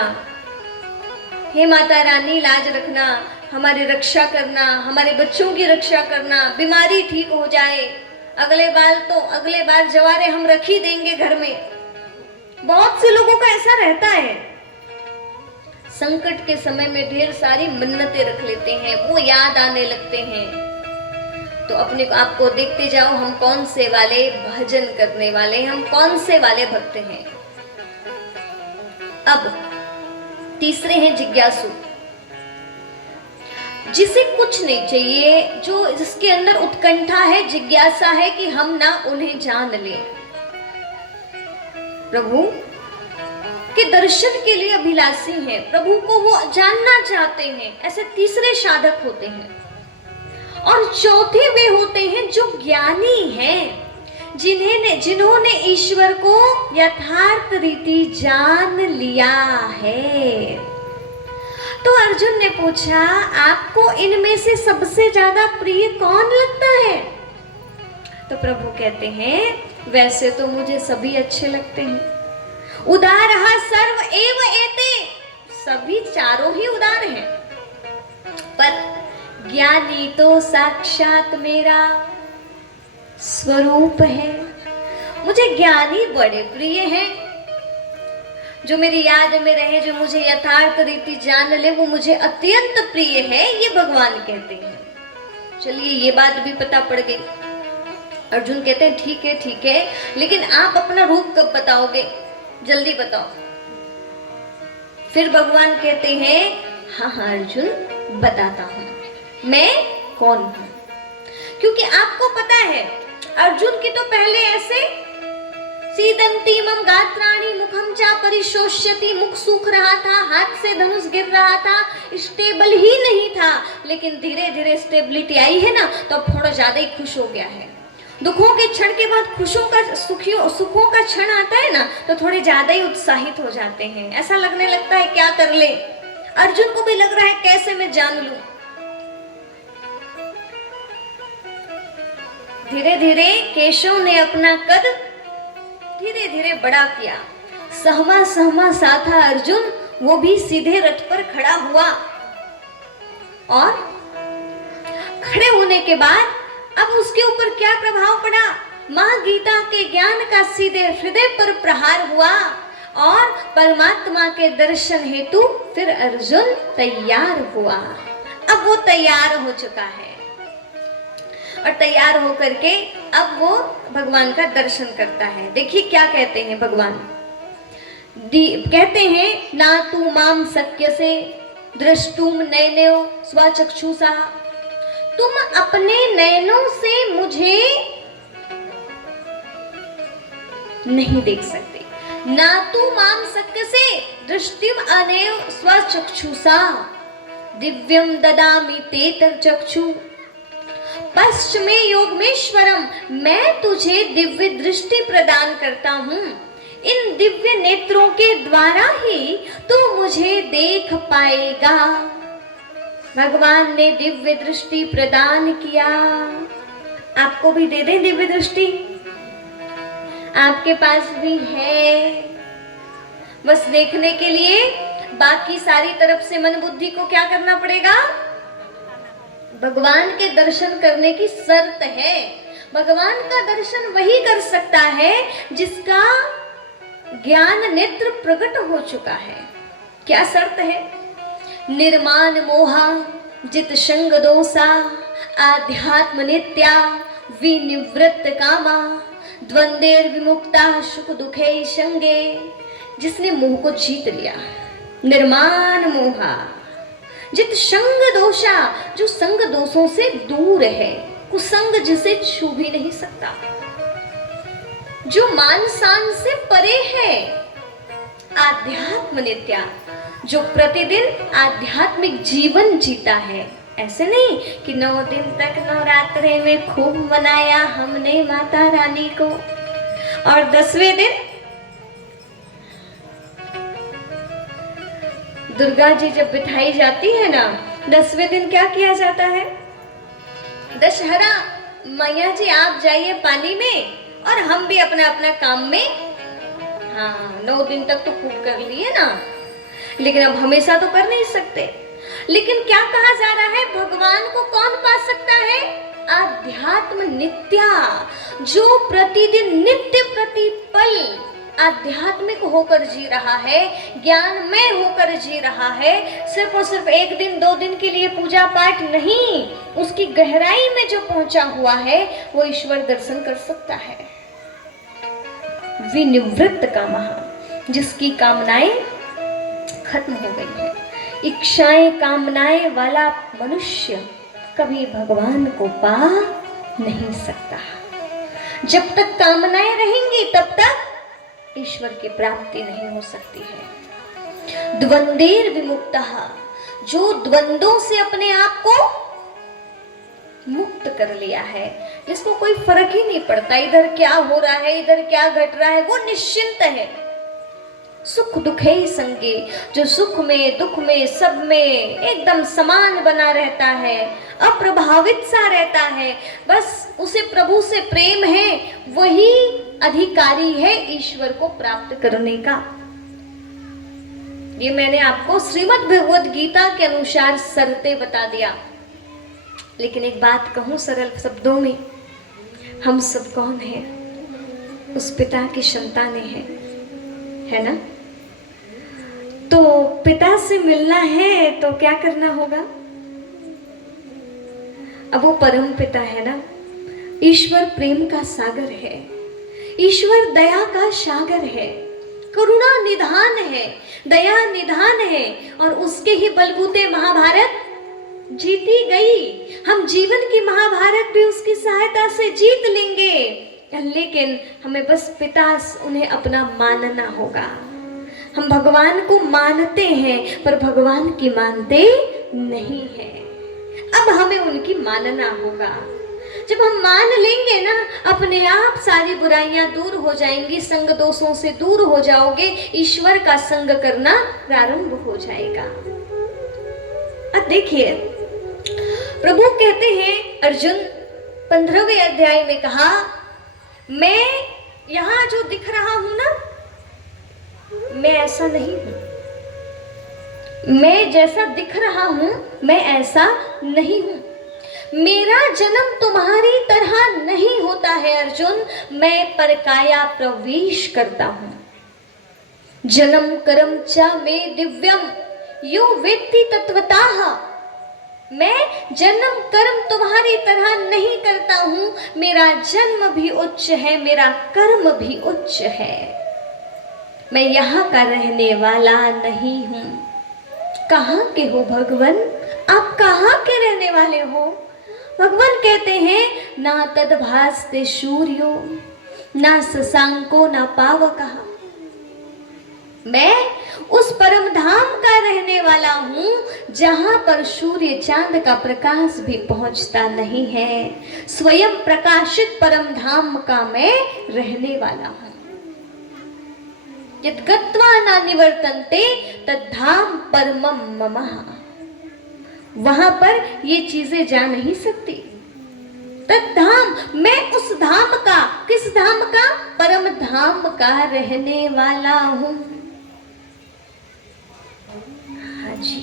हे माता रानी लाज रखना, हमारी रक्षा करना, हमारे बच्चों की रक्षा करना, बीमारी ठीक हो जाए, अगले बार जवारे हम रख ही देंगे घर में। बहुत से लोगों का ऐसा रहता है, संकट के समय में ढेर सारी मन्नतें रख लेते हैं, वो याद आने लगते हैं। तो अपने को आपको देखते जाओ, हम कौन से वाले भजन करने वाले हैं, हम कौन से वाले भक्त हैं। अब तीसरे हैं जिज्ञासु, जिसे कुछ नहीं चाहिए, जो जिसके अंदर उत्कंठा है, जिज्ञासा है कि हम ना उन्हें जान लें, प्रभु के दर्शन के लिए अभिलाषी हैं, प्रभु को वो जानना चाहते हैं, ऐसे तीसरे साधक होते हैं। और चौथे वे होते हैं जो ज्ञानी हैं, जिन्होंने ईश्वर को यथार्थ रीति जान लिया है। तो अर्जुन ने पूछा, आपको इनमें से सबसे ज्यादा प्रिय कौन लगता है? तो प्रभु कहते हैं, वैसे तो मुझे सभी अच्छे लगते हैं। उदारः सर्व एव एते, सभी चारों ही उदार हैं, पर ज्ञानी तो साक्षात मेरा स्वरूप है। मुझे ज्ञानी बड़े प्रिय हैं, जो मेरी याद में रहे, जो मुझे यथार्थ रीति जान ले, वो मुझे अत्यंत प्रिय है, ये भगवान कहते हैं। चलिए, ये बात भी पता पड़ गई। अर्जुन कहते हैं, ठीक है, लेकिन आप अपना रूप कब बताओगे, जल्दी बताओ। फिर भगवान कहते हैं, हाँ अर्जुन, बताता हूं मैं कौन हूं। क्योंकि आपको पता है, अर्जुन की तो पहले ऐसे सीदंती मम गात्राणि मुखम चा परिशोष्यति, मुख सूख रहा था, हाथ से धनुष गिर रहा था, स्टेबल ही नहीं था, लेकिन धीरे धीरे स्टेबिलिटी आई है ना, तो अब थोड़ा ज्यादा ही खुश हो गया है। दुखों के क्षण के बाद सुखों का क्षण आता है ना, तो थोड़े ज्यादा ही उत्साहित हो जाते हैं, ऐसा लगने लगता है क्या कर ले। अर्जुन को भी लग रहा है कैसे मैं जान लूं। धीरे धीरे केशव ने अपना कद धीरे धीरे बड़ा किया, सहमा सा था अर्जुन, वो भी सीधे रथ पर खड़ा हुआ। और खड़े होने के बाद अब उसके ऊपर क्या प्रभाव पड़ा, माँ गीता के ज्ञान का सीधे हृदय पर प्रहार हुआ, और परमात्मा के दर्शन हेतु फिर अर्जुन तैयार हुआ। अब वो तैयार हो चुका है, और तैयार होकर के अब वो भगवान का दर्शन करता है। देखिए क्या कहते हैं भगवान, कहते हैं, ना तू माम सख्य से दृष्टुम नैनो स्वचक्षुषा, तुम अपने नयनों से मुझे नहीं देख सकते। ना तू माम सख्य से दृष्टिम अनेव स्वचक्षुषा, दिव्यम ददामि ते तच्चक्षु पश्चिमे योगमेश्वरम, मैं तुझे दिव्य दृष्टि प्रदान करता हूँ, इन दिव्य नेत्रों के द्वारा ही तू मुझे देख पाएगा। भगवान ने दिव्य दृष्टि प्रदान किया। आपको भी दे दें दिव्य दृष्टि, आपके पास भी है, बस देखने के लिए बाकी सारी तरफ से मन बुद्धि को क्या करना पड़ेगा, भगवान के दर्शन करने की शर्त है। भगवान का दर्शन वही कर सकता है जिसका ज्ञान नेत्र प्रकट हो चुका है। क्या शर्त है, निर्माण मोहा जित संग दोषा, आध्यात्म नित्या विनिवृत्त कामा, द्वंद्वेर विमुक्ता सुख दुखे संगे, जिसने मोह को जीत लिया। निर्माण मोहा जित संग दोषा, जो संग दोषों से दूर है, कुसंग जिसे छू भी नहीं सकता, जो मान शान से परे है। आध्यात्म नित्या, जो प्रतिदिन आध्यात्मिक जीवन जीता है। ऐसे नहीं कि 9 दिन तक नवरात्रे में खूब मनाया हमने माता रानी को, और 10वें दिन दुर्गा जी जब बिठाई जाती है ना, 10वें दिन क्या किया जाता है, दशहरा, मैया जी आप जाइए पानी में और हम भी अपना अपना काम में। हाँ, 9 दिन तक तो खूब कर लिए ना, लेकिन अब हमेशा तो कर नहीं सकते। लेकिन क्या कहा जा रहा है, भगवान को कौन पा सकता है, आध्यात्म नित्या, जो प्रतिदिन नित्य प्रतिपल आध्यात्मिक होकर जी रहा है, ज्ञानमय होकर जी रहा है, सिर्फ और सिर्फ 1 दिन 2 दिन के लिए पूजा पाठ नहीं, उसकी गहराई में जो पहुंचा हुआ है वो ईश्वर दर्शन कर सकता है। विनिवृत्त कामः, जिसकी कामनाएं खत्म हो गई है, इच्छाएं कामनाएं वाला मनुष्य कभी भगवान को पा नहीं सकता। जब तक कामनाएं रहेंगी तब तक ईश्वर की प्राप्ति नहीं हो सकती है। द्वंद्वेर विमुक्तः, जो द्वंद्वों से अपने आप को मुक्त कर लिया है, जिसको कोई फर्क ही नहीं पड़ता इधर क्या हो रहा है, इधर क्या घट रहा है, वो निश्चिंत है। सुख दुखे संगे, जो सुख में दुख में सब में एकदम समान बना रहता है, अप्रभावित सा रहता है, बस उसे प्रभु से प्रेम है, वही अधिकारी है ईश्वर को प्राप्त करने का। ये मैंने आपको श्रीमद् भगवद गीता के अनुसार शर्तें बता दिया। लेकिन एक बात कहूं सरल शब्दों में, हम सब कौन हैं? उस पिता की संतानें हैं, है ना? तो पिता से मिलना है तो क्या करना होगा? अब वो परम पिता है ना, ईश्वर प्रेम का सागर है, ईश्वर दया का सागर है, करुणा निधान है, दया निधान है, और उसके ही बलबूते महाभारत जीती गई। हम जीवन की महाभारत भी उसकी सहायता से जीत लेंगे, लेकिन हमें बस पिता उन्हें अपना मानना होगा। हम भगवान को मानते हैं पर भगवान की मानते नहीं हैं। अब हमें उनकी मानना होगा। जब हम मान लेंगे ना, अपने आप सारी बुराइयां दूर हो जाएंगी, संग दोषों से दूर हो जाओगे, ईश्वर का संग करना प्रारंभ हो जाएगा। अब देखिए, प्रभु कहते हैं, अर्जुन 15वें अध्याय में कहा, मैं यहां जो दिख रहा हूं ना, मैं ऐसा नहीं हूं। मैं जैसा दिख रहा हूं मैं ऐसा नहीं हूं। मेरा जन्म तुम्हारी तरह नहीं होता है अर्जुन, मैं परकाया प्रवेश करता हूं। जन्म कर्म च मे दिव्यम यो वेत्ति तत्वतः। मैं जन्म कर्म तुम्हारी तरह नहीं करता हूं, मेरा जन्म भी उच्च है, मेरा कर्म भी उच्च है। मैं यहाँ का रहने वाला नहीं हूं। कहाँ के हो भगवान? आप कहाँ के रहने वाले हो? भगवान कहते हैं, ना तद्भासते सूर्यो ना शशांको ना पावकः। मैं उस परम धाम का रहने वाला हूँ जहाँ पर सूर्य चांद का प्रकाश भी पहुँचता नहीं है। स्वयं प्रकाशित परम धाम का मैं रहने वाला हूँ। यत् गत्वा न निवर्तन्ते तद्धाम परमम ममः। वहां पर ये चीजें जा नहीं सकती। तद्धाम, मैं उस धाम का, किस धाम का? परम धाम का रहने वाला हूं। हाँ जी,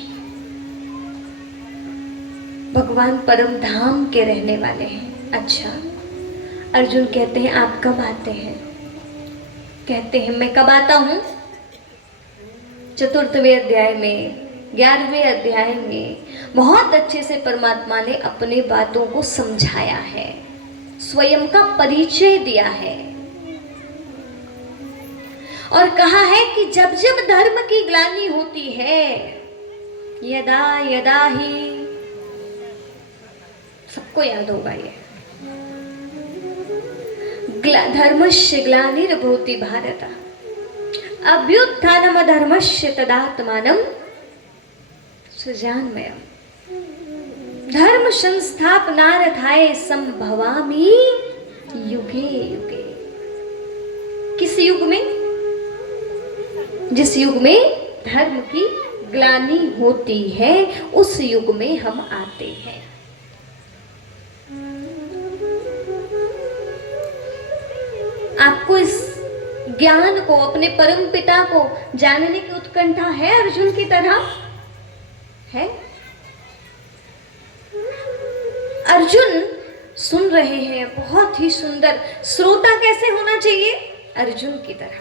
भगवान परम धाम के रहने वाले हैं। अच्छा, अर्जुन कहते हैं, आप कब आते हैं? कहते हैं, मैं कब आता हूं? 4वें अध्याय में, 11वें अध्याय में बहुत अच्छे से परमात्मा ने अपने बातों को समझाया है, स्वयं का परिचय दिया है और कहा है कि जब जब धर्म की ग्लानि होती है, यदा यदा ही, सबको याद होगा ये, धर्मस्य ग्लानिर्भवति भारत अभ्युत्थानम धर्मस्य तदात्मानं सृजाम्यहम्। धर्म संस्थापनार्थाय संभवामि युगे युगे। किस युग में? जिस युग में धर्म की ग्लानि होती है, उस युग में हम आते हैं। आपको इस ज्ञान को, अपने परम पिता को जानने की उत्कंठा है अर्जुन की तरह? है? अर्जुन सुन रहे हैं, बहुत ही सुंदर। श्रोता कैसे होना चाहिए? अर्जुन की तरह।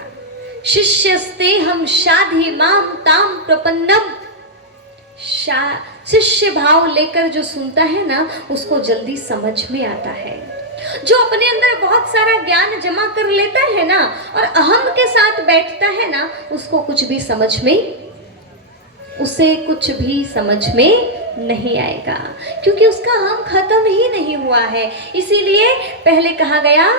शिष्यस्ते हम शाधि माम ताम प्रपन्नम। शिष्य भाव लेकर जो सुनता है ना, उसको जल्दी समझ में आता है। जो अपने अंदर बहुत सारा ज्ञान जमा कर लेता है ना और अहम के साथ बैठता है ना, उसको कुछ भी समझ में नहीं आएगा, क्योंकि उसका अहम खत्म ही नहीं हुआ है। इसीलिए पहले कहा गया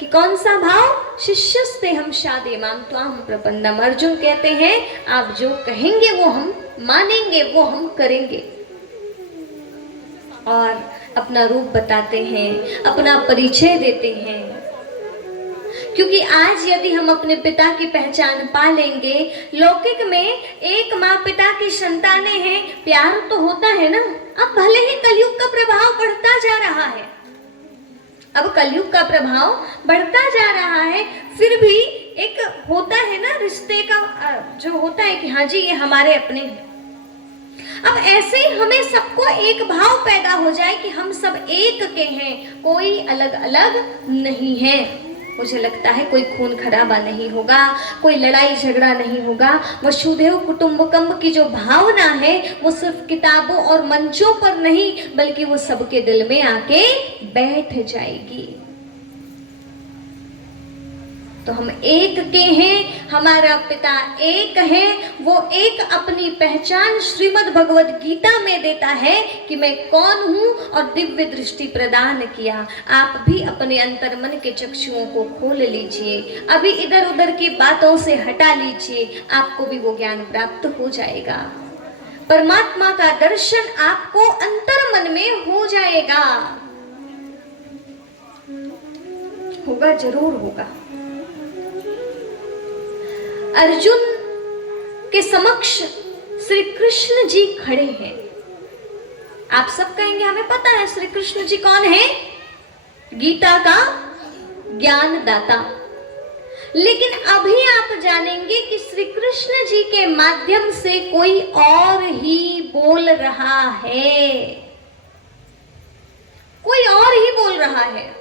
कि कौन सा भाव? शिष्यस्ते हम शाधि माम त्वाम प्रपन्नम। अर्जुन कहते हैं आप जो कहेंगे वो हम मानेंगे, वो हम करेंगे। और अपना रूप बताते हैं, अपना परिचय देते हैं, क्योंकि आज यदि हम अपने पिता की पहचान पा लेंगे, लौकिक में एक माँ पिता की संतानें हैं, प्यार तो होता है ना। अब भले ही कलयुग का प्रभाव बढ़ता जा रहा है, अब कलयुग का प्रभाव बढ़ता जा रहा है, फिर भी एक होता है ना रिश्ते का जो होता है कि हाँ जी ये हमारे अपने हैं। अब ऐसे ही हमें सबको एक भाव पैदा हो जाए कि हम सब एक के हैं, कोई अलग अलग नहीं है। मुझे लगता है कोई खून खराबा नहीं होगा, कोई लड़ाई झगड़ा नहीं होगा। वसुधैव कुटुंबकम की जो भावना है वो सिर्फ किताबों और मंचों पर नहीं, बल्कि वो सबके दिल में आके बैठ जाएगी। तो हम एक के हैं, हमारा पिता एक है। वो एक अपनी पहचान श्रीमद् भगवद गीता में देता है कि मैं कौन हूँ, और दिव्य दृष्टि प्रदान किया। आप भी अपने अंतर्मन के चक्षुओं को खोल लीजिए, अभी इधर उधर की बातों से हटा लीजिए, आपको भी वो ज्ञान प्राप्त हो जाएगा। परमात्मा का दर्शन आपको अंतर्मन में हो जाएगा, होगा, जरूर होगा। अर्जुन के समक्ष श्री कृष्ण जी खड़े हैं। आप सब कहेंगे हमें पता है श्री कृष्ण जी कौन है, गीता का ज्ञान दाता। लेकिन अभी आप जानेंगे कि श्री कृष्ण जी के माध्यम से कोई और ही बोल रहा है, कोई और ही बोल रहा है।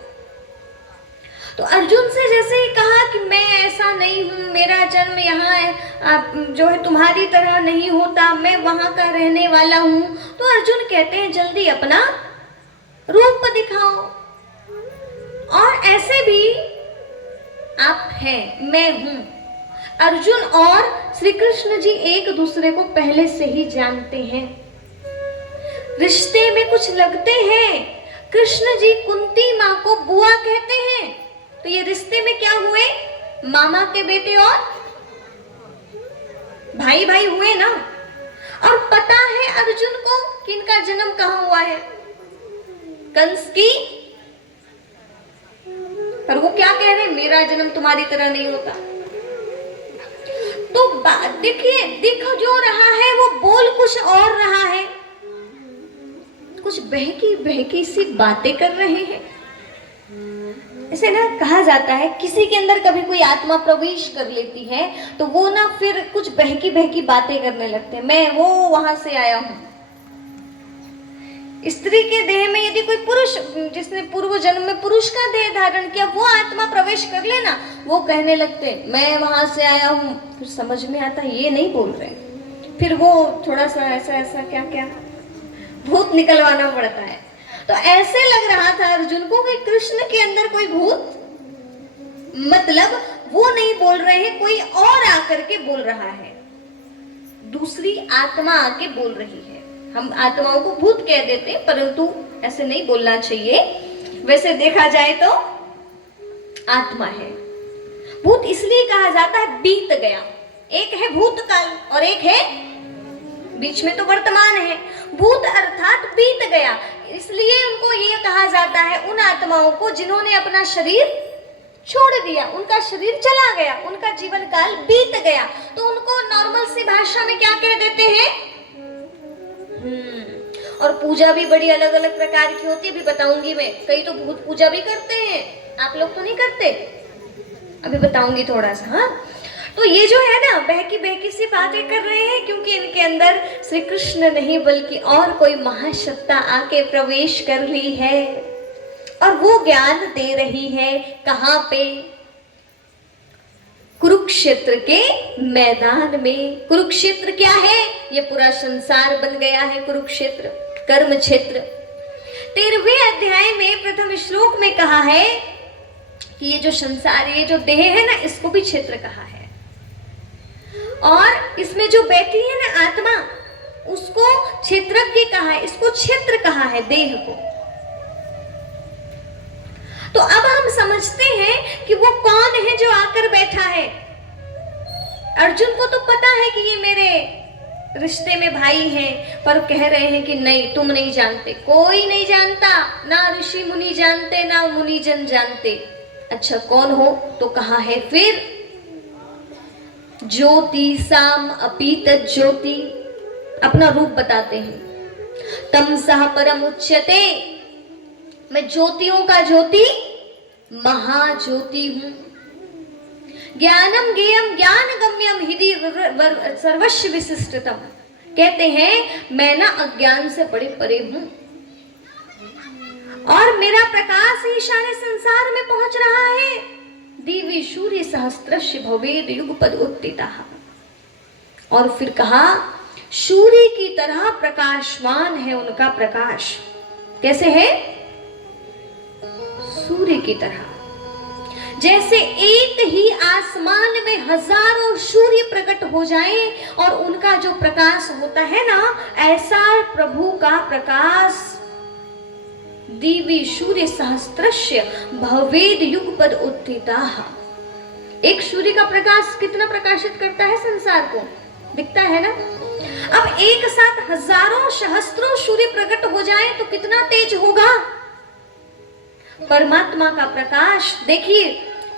तो अर्जुन से जैसे ही कहा कि मैं ऐसा नहीं हूँ, मेरा जन्म यहाँ है, जो है तुम्हारी तरह नहीं होता, मैं वहाँ का रहने वाला हूँ, तो अर्जुन कहते हैं जल्दी अपना रूप दिखाओ। और ऐसे भी आप हैं, मैं हूँ। अर्जुन और श्री कृष्ण जी एक दूसरे को पहले से ही जानते हैं, रिश्ते में कुछ लगते हैं। कृष्ण जी कुंती माँ को बुआ कहते हैं, तो ये रिश्ते में क्या हुए, मामा के बेटे और भाई भाई हुए ना। और पता है अर्जुन को कि इनका जन्म कहाँ हुआ है, कंस की। पर वो क्या कह रहे हैं, मेरा जन्म तुम्हारी तरह नहीं होता। तो देखिए, दिख जो रहा है वो बोल कुछ और रहा है, कुछ बहकी बहकी सी बातें कर रहे हैं। ऐसे ना कहा जाता है किसी के अंदर कभी कोई आत्मा प्रवेश कर लेती है तो वो ना फिर कुछ बहकी बहकी बातें करने लगते हैं। मैं वो वहां से आया हूं। स्त्री के देह में यदि कोई पुरुष, जिसने पूर्व जन्म में पुरुष का देह धारण किया, वो आत्मा प्रवेश कर लेना, वो कहने लगते मैं वहां से आया हूं। फिर समझ में आता ये नहीं बोल रहे, फिर वो थोड़ा सा ऐसा ऐसा क्या क्या भूत निकलवाना पड़ता है। तो ऐसे लग रहा था अर्जुन को कि कृष्ण के अंदर कोई भूत, मतलब वो नहीं बोल रहे हैं, कोई और आकर के बोल रहा है, दूसरी आत्मा आके बोल रही है। हम आत्माओं को भूत कह देते हैं, परंतु ऐसे नहीं बोलना चाहिए। वैसे देखा जाए तो आत्मा है। भूत इसलिए कहा जाता है बीत गया, एक है भूतकाल और एक है बीच में तो वर्तमान है। भूत अर्थात बीत गया, इसलिए उनको ये कहा जाता है उन आत्माओं को जिन्होंने अपना शरीर छोड़ दिया, उनका शरीर चला गया, उनका जीवन काल बीत गया, तो उनको नॉर्मल सी भाषा में क्या कह देते हैं। और पूजा भी बड़ी अलग अलग प्रकार की होती है, भी बताऊंगी मैं। कई तो भूत पूजा भी करते हैं, आप लोग तो नहीं करते, अभी बताऊंगी थोड़ा सा। हाँ, तो ये जो है ना बहकी बहकी सी बातें कर रहे हैं, क्योंकि इनके अंदर श्री कृष्ण नहीं बल्कि और कोई महासत्ता आके प्रवेश कर ली है और वो ज्ञान दे रही है। कहाँ पे, कुरुक्षेत्र के मैदान में। कुरुक्षेत्र क्या है? ये पूरा संसार बन गया है कुरुक्षेत्र, कर्म क्षेत्र। 13वें अध्याय में प्रथम श्लोक में कहा है कि ये जो संसार, ये जो देह है ना, इसको भी क्षेत्र कहा है। और इसमें जो बैठी है ना आत्मा, उसको क्षेत्रज्ञ कहा है, इसको क्षेत्र कहा है देह को। तो अब हम समझते हैं कि वो कौन है जो आकर बैठा है। अर्जुन को तो पता है कि ये मेरे रिश्ते में भाई हैं, पर कह रहे हैं कि नहीं, तुम नहीं जानते, कोई नहीं जानता, ना ऋषि मुनि जानते, ना मुनिजन जानते। अच्छा कौन हो? तो कहा है फिर ज्योति साम अपि तज्ज्योति, अपना रूप बताते हैं। तम सह परम उच्यते, मैं ज्योतियों का ज्योति महाज्योति हूं। ज्ञानम ज्ञेयम ज्ञान गम्यम हिदि सर्वस्व विशिष्टतम, कहते हैं मैं ना अज्ञान से बड़े परे हूं और मेरा प्रकाश ही सारे संसार में पहुंच रहा है। दिव्य सूर्य सहस्त्रस्य भवेद युगपद उत्थितः। और फिर कहा सूर्य की तरह प्रकाशवान है उनका प्रकाश। कैसे है? सूर्य की तरह। जैसे एक ही आसमान में हजारों सूर्य प्रकट हो जाएं और उनका जो प्रकाश होता है ना, ऐसा प्रभु का प्रकाश दिव्य सूर्य सहस्त्रस्य भवेद युगपद उत्थितः। एक सूर्य का प्रकाश कितना प्रकाशित करता है संसार को, दिखता है ना। अब एक साथ हजारों सहस्त्रों सूर्य प्रकट हो जाए तो कितना तेज होगा। परमात्मा का प्रकाश देखिए,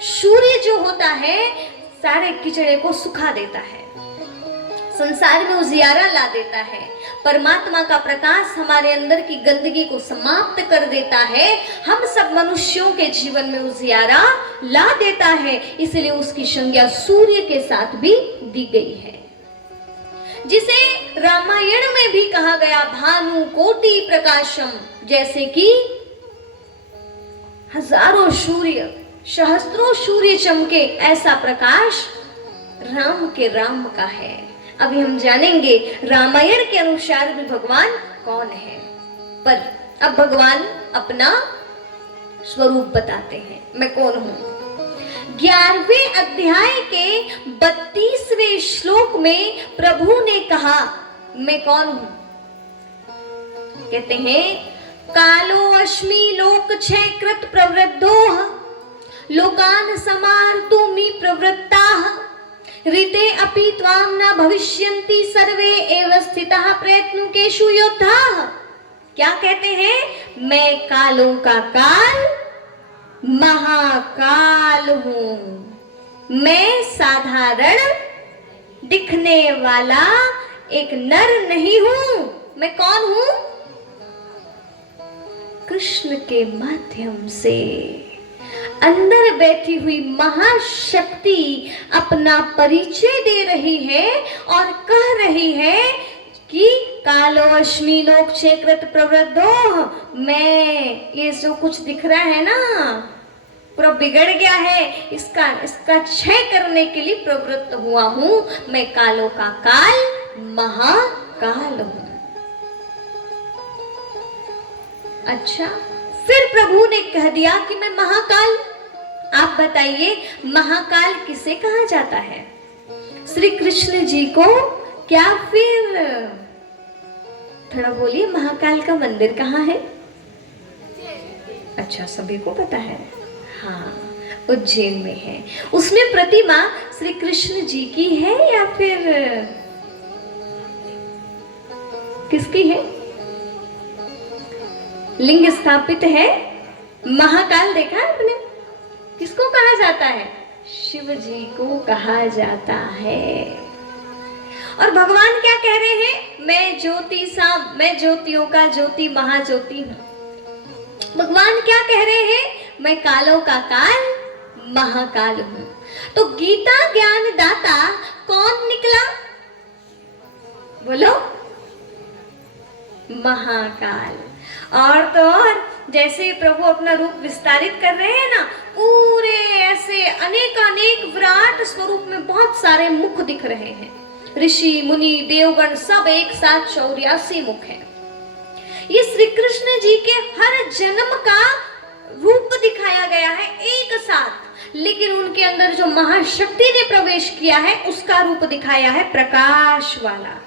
सूर्य जो होता है सारे कीचड़े को सुखा देता है, संसार में उजियारा ला देता है। परमात्मा का प्रकाश हमारे अंदर की गंदगी को समाप्त कर देता है, हम सब मनुष्यों के जीवन में उजियारा ला देता है। इसलिए उसकी संज्ञा सूर्य के साथ भी दी गई है, जिसे रामायण में भी कहा गया भानु कोटि प्रकाशम, जैसे कि हजारों सूर्य सहस्त्रों सूर्य चमके, ऐसा प्रकाश राम के राम का है। अभी हम जानेंगे रामायण के अनुसार भी भगवान कौन है। पर अब भगवान अपना स्वरूप बताते हैं, मैं कौन हूं। 11वें अध्याय के 32वें श्लोक में प्रभु ने कहा मैं कौन हूं। कहते हैं कालो अस्मि लोक क्षय कृत प्रवृद्धोः लोकान समार्तुमि प्रवृत्ताः ऋते अपि त्वां न भविष्यन्ति सर्वे एव स्थिताः प्रयत्नेषु योद्धाः। क्या कहते हैं? मैं कालों का काल महाकाल हूं। मैं साधारण दिखने वाला एक नर नहीं हूं। मैं कौन हूं? कृष्ण के माध्यम से अंदर बैठी हुई महाशक्ति अपना परिचय दे रही है और कह रही है कि कालो अस्मि लोक क्षय कृत प्रवृद्धोः, मैं ये जो कुछ दिख रहा है ना पूरा बिगड़ गया है, इसका क्षय करने के लिए प्रवृत्त हुआ हूं। मैं कालों का काल महाकाल हूं। अच्छा, फिर प्रभु ने कह दिया कि मैं महाकाल। आप बताइए महाकाल किसे कहा जाता है? श्री कृष्ण जी को, क्या फिर थोड़ा बोलिए महाकाल का मंदिर कहाँ है? अच्छा, सभी को पता है। हाँ, उज्जैन में है। उसमें प्रतिमा श्री कृष्ण जी की है या फिर किसकी है? लिंग स्थापित है। महाकाल देखा है आपने? किसको कहा जाता है? शिव जी को कहा जाता है। और भगवान क्या कह रहे हैं? मैं ज्योति सा, मैं ज्योतियों का ज्योति महाज्योति हूं। भगवान क्या कह रहे हैं? मैं कालों का काल महाकाल हूं। तो गीता ज्ञान दाता कौन निकला? बोलो, महाकाल। और तो और जैसे प्रभु अपना रूप विस्तारित कर रहे हैं ना, पूरे ऐसे अनेक एक विराट स्वरूप में बहुत सारे मुख दिख रहे हैं। ऋषि मुनि देवगण सब एक साथ 84 मुख हैं। ये श्री कृष्ण जी के हर जन्म का रूप दिखाया गया है एक साथ, लेकिन उनके अंदर जो महाशक्ति ने प्रवेश किया है उसका रूप दिखाया है प्रकाश वाला।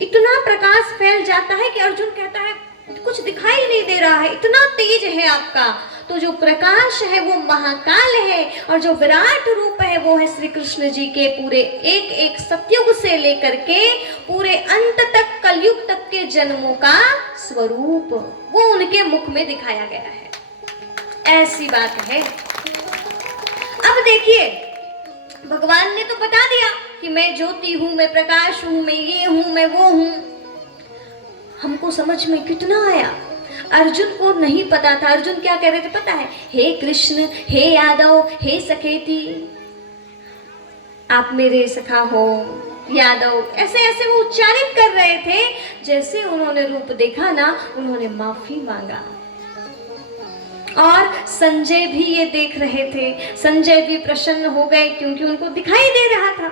इतना प्रकाश फैल जाता है कि अर्जुन कहता है कुछ दिखाई नहीं दे रहा है, इतना तेज है आपका। तो जो प्रकाश है वो महाकाल है, और जो विराट रूप है वो है श्री कृष्ण जी के पूरे एक एक सतयुग से लेकर के पूरे अंत तक, कलयुग तक के जन्मों का स्वरूप, वो उनके मुख में दिखाया गया है। ऐसी बात है। अब देखिए, भगवान ने तो बता दिया कि मैं ज्योति हूं, मैं प्रकाश हूं, मैं ये हूं, मैं वो हूं। हमको समझ में कितना आया, अर्जुन को नहीं पता था। अर्जुन क्या कह रहे थे पता है? हे कृष्ण, हे यादव, हे सखेती, आप मेरे सखा हो, यादव, ऐसे ऐसे वो उच्चारित कर रहे थे। जैसे उन्होंने रूप देखा ना, उन्होंने माफी मांगा। और संजय भी ये देख रहे थे, संजय भी प्रसन्न हो गए क्योंकि उनको दिखाई दे रहा था।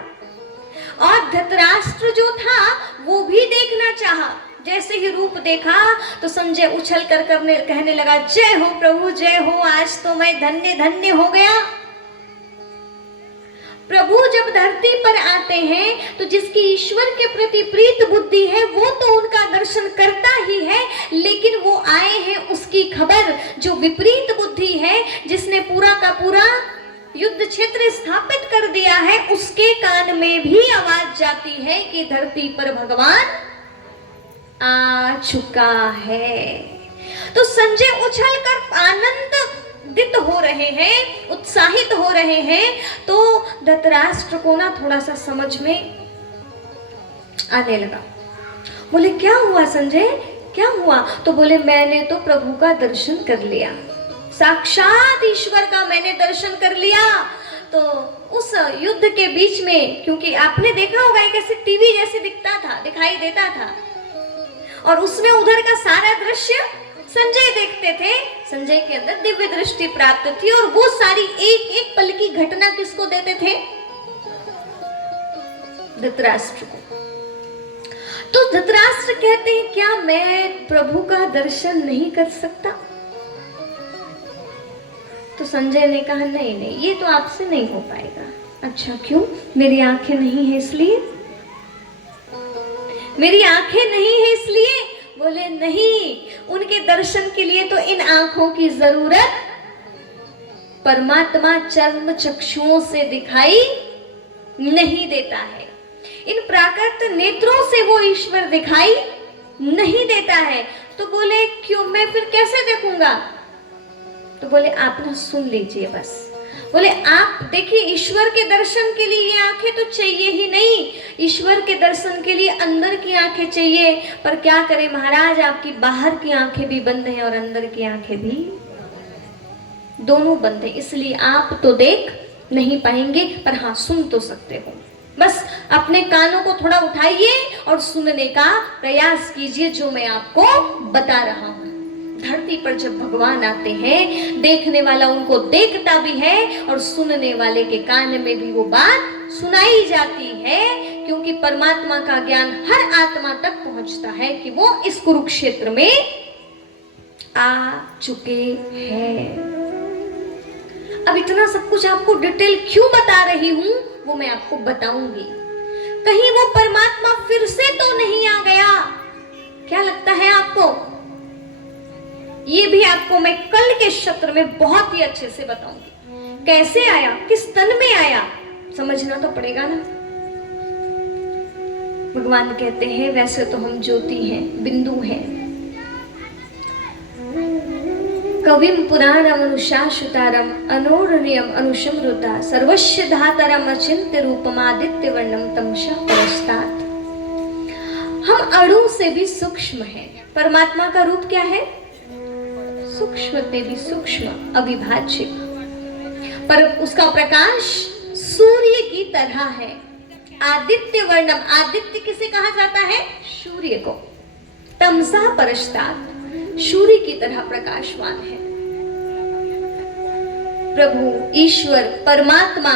और धृतराष्ट्र जो था वो भी देखना चाहा। जैसे ही रूप देखा तो संजय उछल कर कहने लगा, जय हो प्रभु, जय हो, आज तो मैं धन्य धन्य हो गया। प्रभु जब धरती पर आते हैं तो जिसकी ईश्वर के प्रति प्रीत बुद्धि है वो तो उनका दर्शन करता ही है, लेकिन वो आए हैं उसकी खबर जो विपरीत बुद्धि है, जिसने पूरा का पूरा युद्ध क्षेत्र स्थापित कर दिया है, उसके कान में भी आवाज जाती है कि धरती पर भगवान आ चुका है। तो संजय उछलकर आनंदित हो रहे हैं, उत्साहित हो रहे हैं। तो धृतराष्ट्र को ना थोड़ा सा समझ में आने लगा। बोले क्या हुआ संजय, क्या हुआ? तो बोले मैंने तो प्रभु का दर्शन कर लिया, साक्षात ईश्वर का मैंने दर्शन कर लिया। तो उस युद्ध के बीच में, क्योंकि आपने देखा होगा एक ऐसे टीवी जैसे दिखता था, दिखाई देता था, और उसमें उधर का सारा दृश्य संजय देखते थे। संजय के अंदर दिव्य दृष्टि प्राप्त थी, और वो सारी एक एक पल की घटना किसको देते थे? धृतराष्ट्र को। तो धृतराष्ट्र कहते हैं क्या मैं प्रभु का दर्शन नहीं कर सकता? तो संजय ने कहा नहीं नहीं, ये तो आपसे नहीं हो पाएगा। अच्छा क्यों? मेरी आंखें नहीं है इसलिए? मेरी आंखें नहीं है इसलिए? बोले नहीं, उनके दर्शन के लिए तो इन आंखों की जरूरत परमात्मा चर्म चक्षुओं से दिखाई नहीं देता है। इन प्राकृत नेत्रों से वो ईश्वर दिखाई नहीं देता है। तो बोले क्यों, मैं फिर कैसे देखूंगा? तो बोले आप ना सुन लीजिए बस। बोले आप देखिए, ईश्वर के दर्शन के लिए ये आंखें तो चाहिए ही नहीं, ईश्वर के दर्शन के लिए अंदर की आंखें चाहिए। पर क्या करें महाराज, आपकी बाहर की आंखें भी बंद हैं और अंदर की आंखें भी दोनों बंद हैं, इसलिए आप तो देख नहीं पाएंगे, पर हाँ सुन तो सकते हो। बस अपने कानों को थोड़ा उठाइए और सुनने का प्रयास कीजिए जो मैं आपको बता रहा हूं। धरती पर जब भगवान आते हैं, देखने वाला उनको देखता भी है और सुनने वाले के कान में भी वो बात सुनाई जाती है, क्योंकि परमात्मा का ज्ञान हर आत्मा तक पहुंचता है कि वो इस कुरुक्षेत्र में आ चुके हैं। अब इतना सब कुछ आपको डिटेल क्यों बता रही हूं वो मैं आपको बताऊंगी। कहीं वो परमात्मा फिर से तो नहीं आ गया? क्या लगता है आपको? ये भी आपको मैं कल के सत्र में बहुत ही अच्छे से बताऊंगी। कैसे आया, किस तन में आया, समझना तो पड़ेगा ना। भगवान कहते हैं वैसे तो हम ज्योति हैं, बिंदु हैं, कविम पुराणम अनुशाश्रुतारम अनोरणीयम अनुशमृता सर्वस्य धातरम अचिंत्य रूपमादित्य वर्णम तमशः परस्तात्। हम अणु से भी सूक्ष्म हैं। परमात्मा का रूप क्या है? सूक्ष्म से भी सूक्ष्म, अविभाज्य, पर उसका प्रकाश सूर्य की तरह है। आदित्य वर्णम, आदित्य किसे कहा जाता है? सूर्य को। तमसा परस्तात्, सूर्य की तरह प्रकाशवान है। प्रभु ईश्वर परमात्मा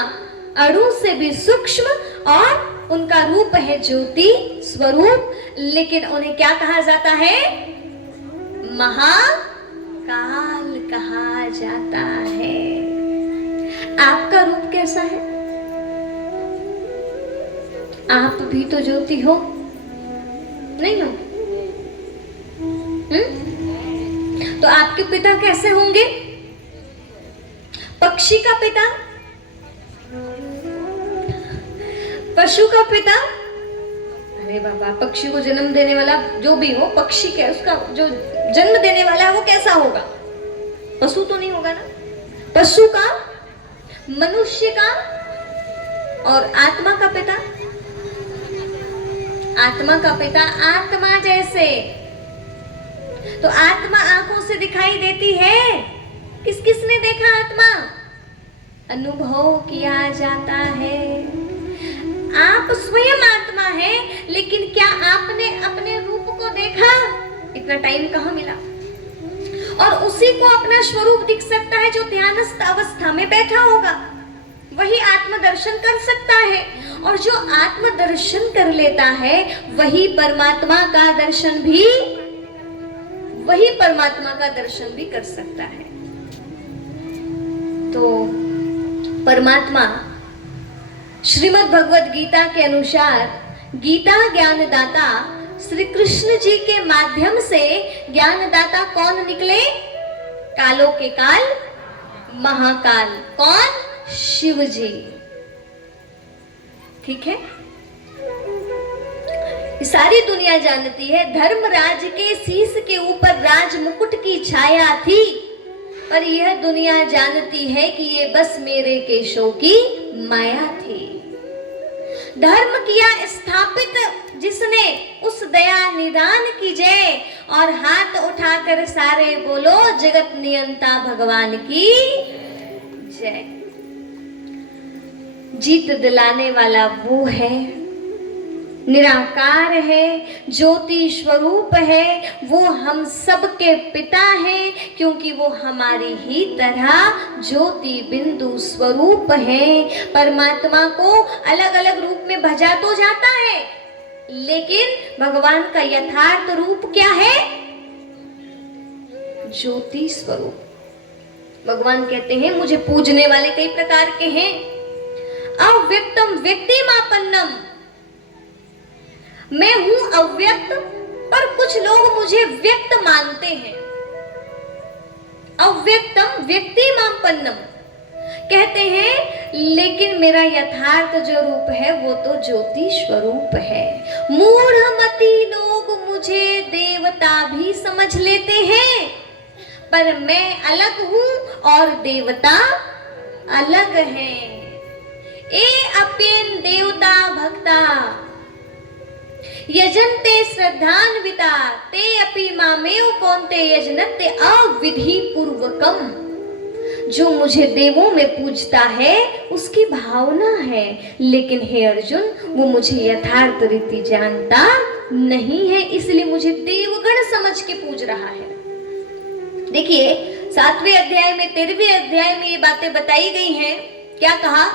अणु से भी सूक्ष्म और उनका रूप है ज्योति स्वरूप, लेकिन उन्हें क्या कहा जाता है? महाकाल कहा जाता है। आपका रूप कैसा है? आप भी तो ज्योति हो, नहीं हो? तो आपके पिता कैसे होंगे? पक्षी का पिता, पशु का पिता, अरे बाबा, पक्षी को जन्म देने वाला जो भी हो, पक्षी के उसका जो जन्म देने वाला है वो कैसा होगा? पशु तो नहीं होगा ना। पशु का, मनुष्य का, और आत्मा का पिता, आत्मा का पिता आत्मा जैसे। तो आत्मा आंखों से दिखाई देती है। किस किसने देखा आत्मा? अनुभव किया जाता है। आप स्वयं आत्मा है, लेकिन क्या आपने अपने रूप को देखा? इतना टाइम कहाँ मिला? और उसी को अपना स्वरूप दिख सकता है जो ध्यानस्थ अवस्था में बैठा होगा, वही आत्मदर्शन कर सकता है। और जो आत्मदर्शन कर लेता है वही परमात्मा का दर्शन भी कर सकता है। तो परमात्मा श्रीमद् भगवद गीता के अनुसार गीता ज्ञानदाता श्री कृष्ण जी के माध्यम से ज्ञानदाता कौन निकले? कालों के काल महाकाल। कौन? शिव जी। ठीक है, सारी दुनिया जानती है धर्मराज के शीश के ऊपर राज मुकुट की छाया थी, पर यह दुनिया जानती है कि ये बस मेरे केशों की माया थी। धर्म किया स्थापित जिसने, उस दया निदान की जय, और हाथ उठाकर सारे बोलो जगत नियंता भगवान की जय। जीत दिलाने वाला वो है, निराकार है, ज्योति स्वरूप है, वो हम सबके पिता हैं, क्योंकि वो हमारी ही तरह ज्योति बिंदु स्वरूप है। परमात्मा को अलग अलग रूप में भजा तो जाता है, लेकिन भगवान का यथार्थ रूप क्या है? ज्योति स्वरूप। भगवान कहते हैं मुझे पूजने वाले कई प्रकार के हैं। अव्यक्तम व्यक्तिमापन्नम, मैं हूं अव्यक्त, पर कुछ लोग मुझे व्यक्त मानते हैं। अव्यक्तम व्यक्तिमापन्नम कहते हैं, लेकिन मेरा यथार्थ जो रूप है वो तो ज्योति स्वरूप है। मूढ़मती लोग मुझे देवता भी समझ लेते हैं, पर मैं अलग हूं और देवता अलग हैं। ए अप्येन देवता भक्ता यजन्ते श्रद्धान्विता ते अपि मामेव कौन्ते यजनन्ते अविधि पूर्वकम। जो मुझे देवों में पूजता है उसकी भावना है, लेकिन हे अर्जुन वो मुझे यथार्थ रीति जानता नहीं है, इसलिए मुझे देवगण समझ के पूज रहा है। देखिए 7वें अध्याय में 13वें अध्याय में ये बातें बताई गई हैं। क्या कहा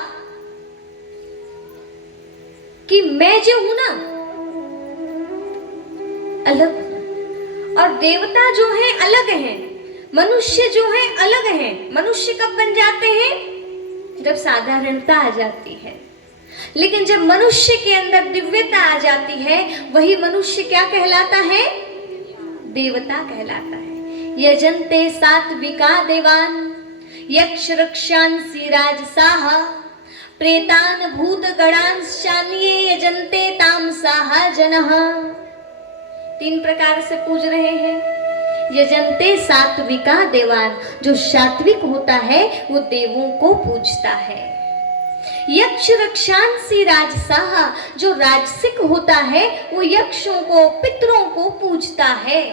कि मैं जो हूं ना अलग, और देवता जो है अलग हैं, मनुष्य जो है अलग हैं। मनुष्य कब बन जाते हैं? जब साधारणता आ जाती है, लेकिन जब मनुष्य के अंदर दिव्यता आ जाती है वही मनुष्य क्या कहलाता है? देवता कहलाता है। यजन्ते सात्विका देवान यक्ष रक्षांसि राजसाः प्रेतान भूत गणांश्चान्ये यजन्ते तामसाः जनः। 3 प्रकार से पूज रहे हैं। यजन्ते सात्विका देवान, जो सात्विक होता है वो देवों को पूजता है। यक्ष रक्षांसि राजसाः, जो राजसिक होता है वो यक्षों को पितरों को पूजता है।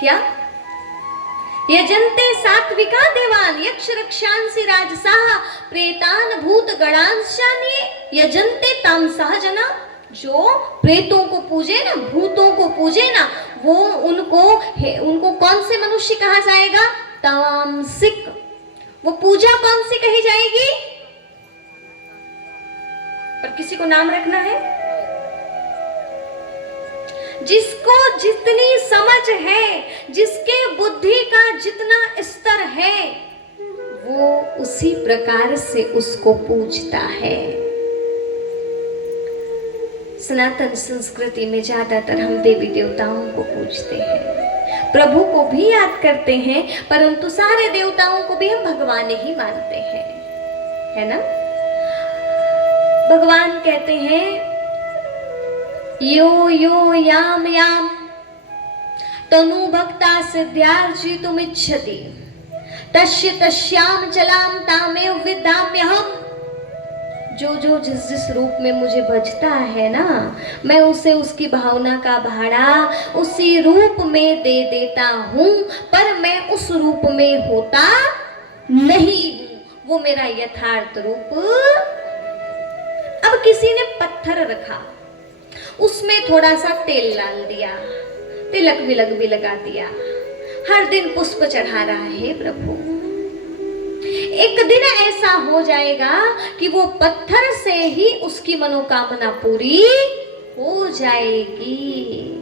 क्या? यजन्ते सात्विका देवान यक्ष रक्षांसि राजसाः प्रेतान भूत गणांश्चान्ये यजन्ते तामसाः जना। जो प्रेतों को पूजे ना, भूतों को पूजे ना, वो उनको कौन से मनुष्य कहा जाएगा? तामसिक। वो पूजा कौन सी कही जाएगी? पर किसी को नाम रखना है। जिसको जितनी समझ है, जिसके बुद्धि का जितना स्तर है, वो उसी प्रकार से उसको पूजता है। सनातन संस्कृति में ज्यादातर हम देवी देवताओं को पूजते हैं, प्रभु को भी याद करते हैं, परंतु सारे देवताओं को भी हम भगवान ही मानते हैं, है ना। भगवान कहते हैं यो यो याम याम तनु भक्ता सिद्ध्यार्जितुम इच्छति तस्य तस्याम चलाम तामेव विद्याम्यहम्। जो जो जिस जिस रूप में मुझे भजता है ना, मैं उसे उसकी भावना का भाड़ा उसी रूप में दे देता हूँ, पर मैं उस रूप में होता नहीं हूँ, वो मेरा यथार्थ रूप। अब किसी ने पत्थर रखा, उसमें थोड़ा सा तेल डाल दिया, तिलक विलक भी लगा दिया, हर दिन पुष्प चढ़ा रहा है प्रभु। एक दिन ऐसा हो जाएगा कि वो पत्थर से ही उसकी मनोकामना पूरी हो जाएगी,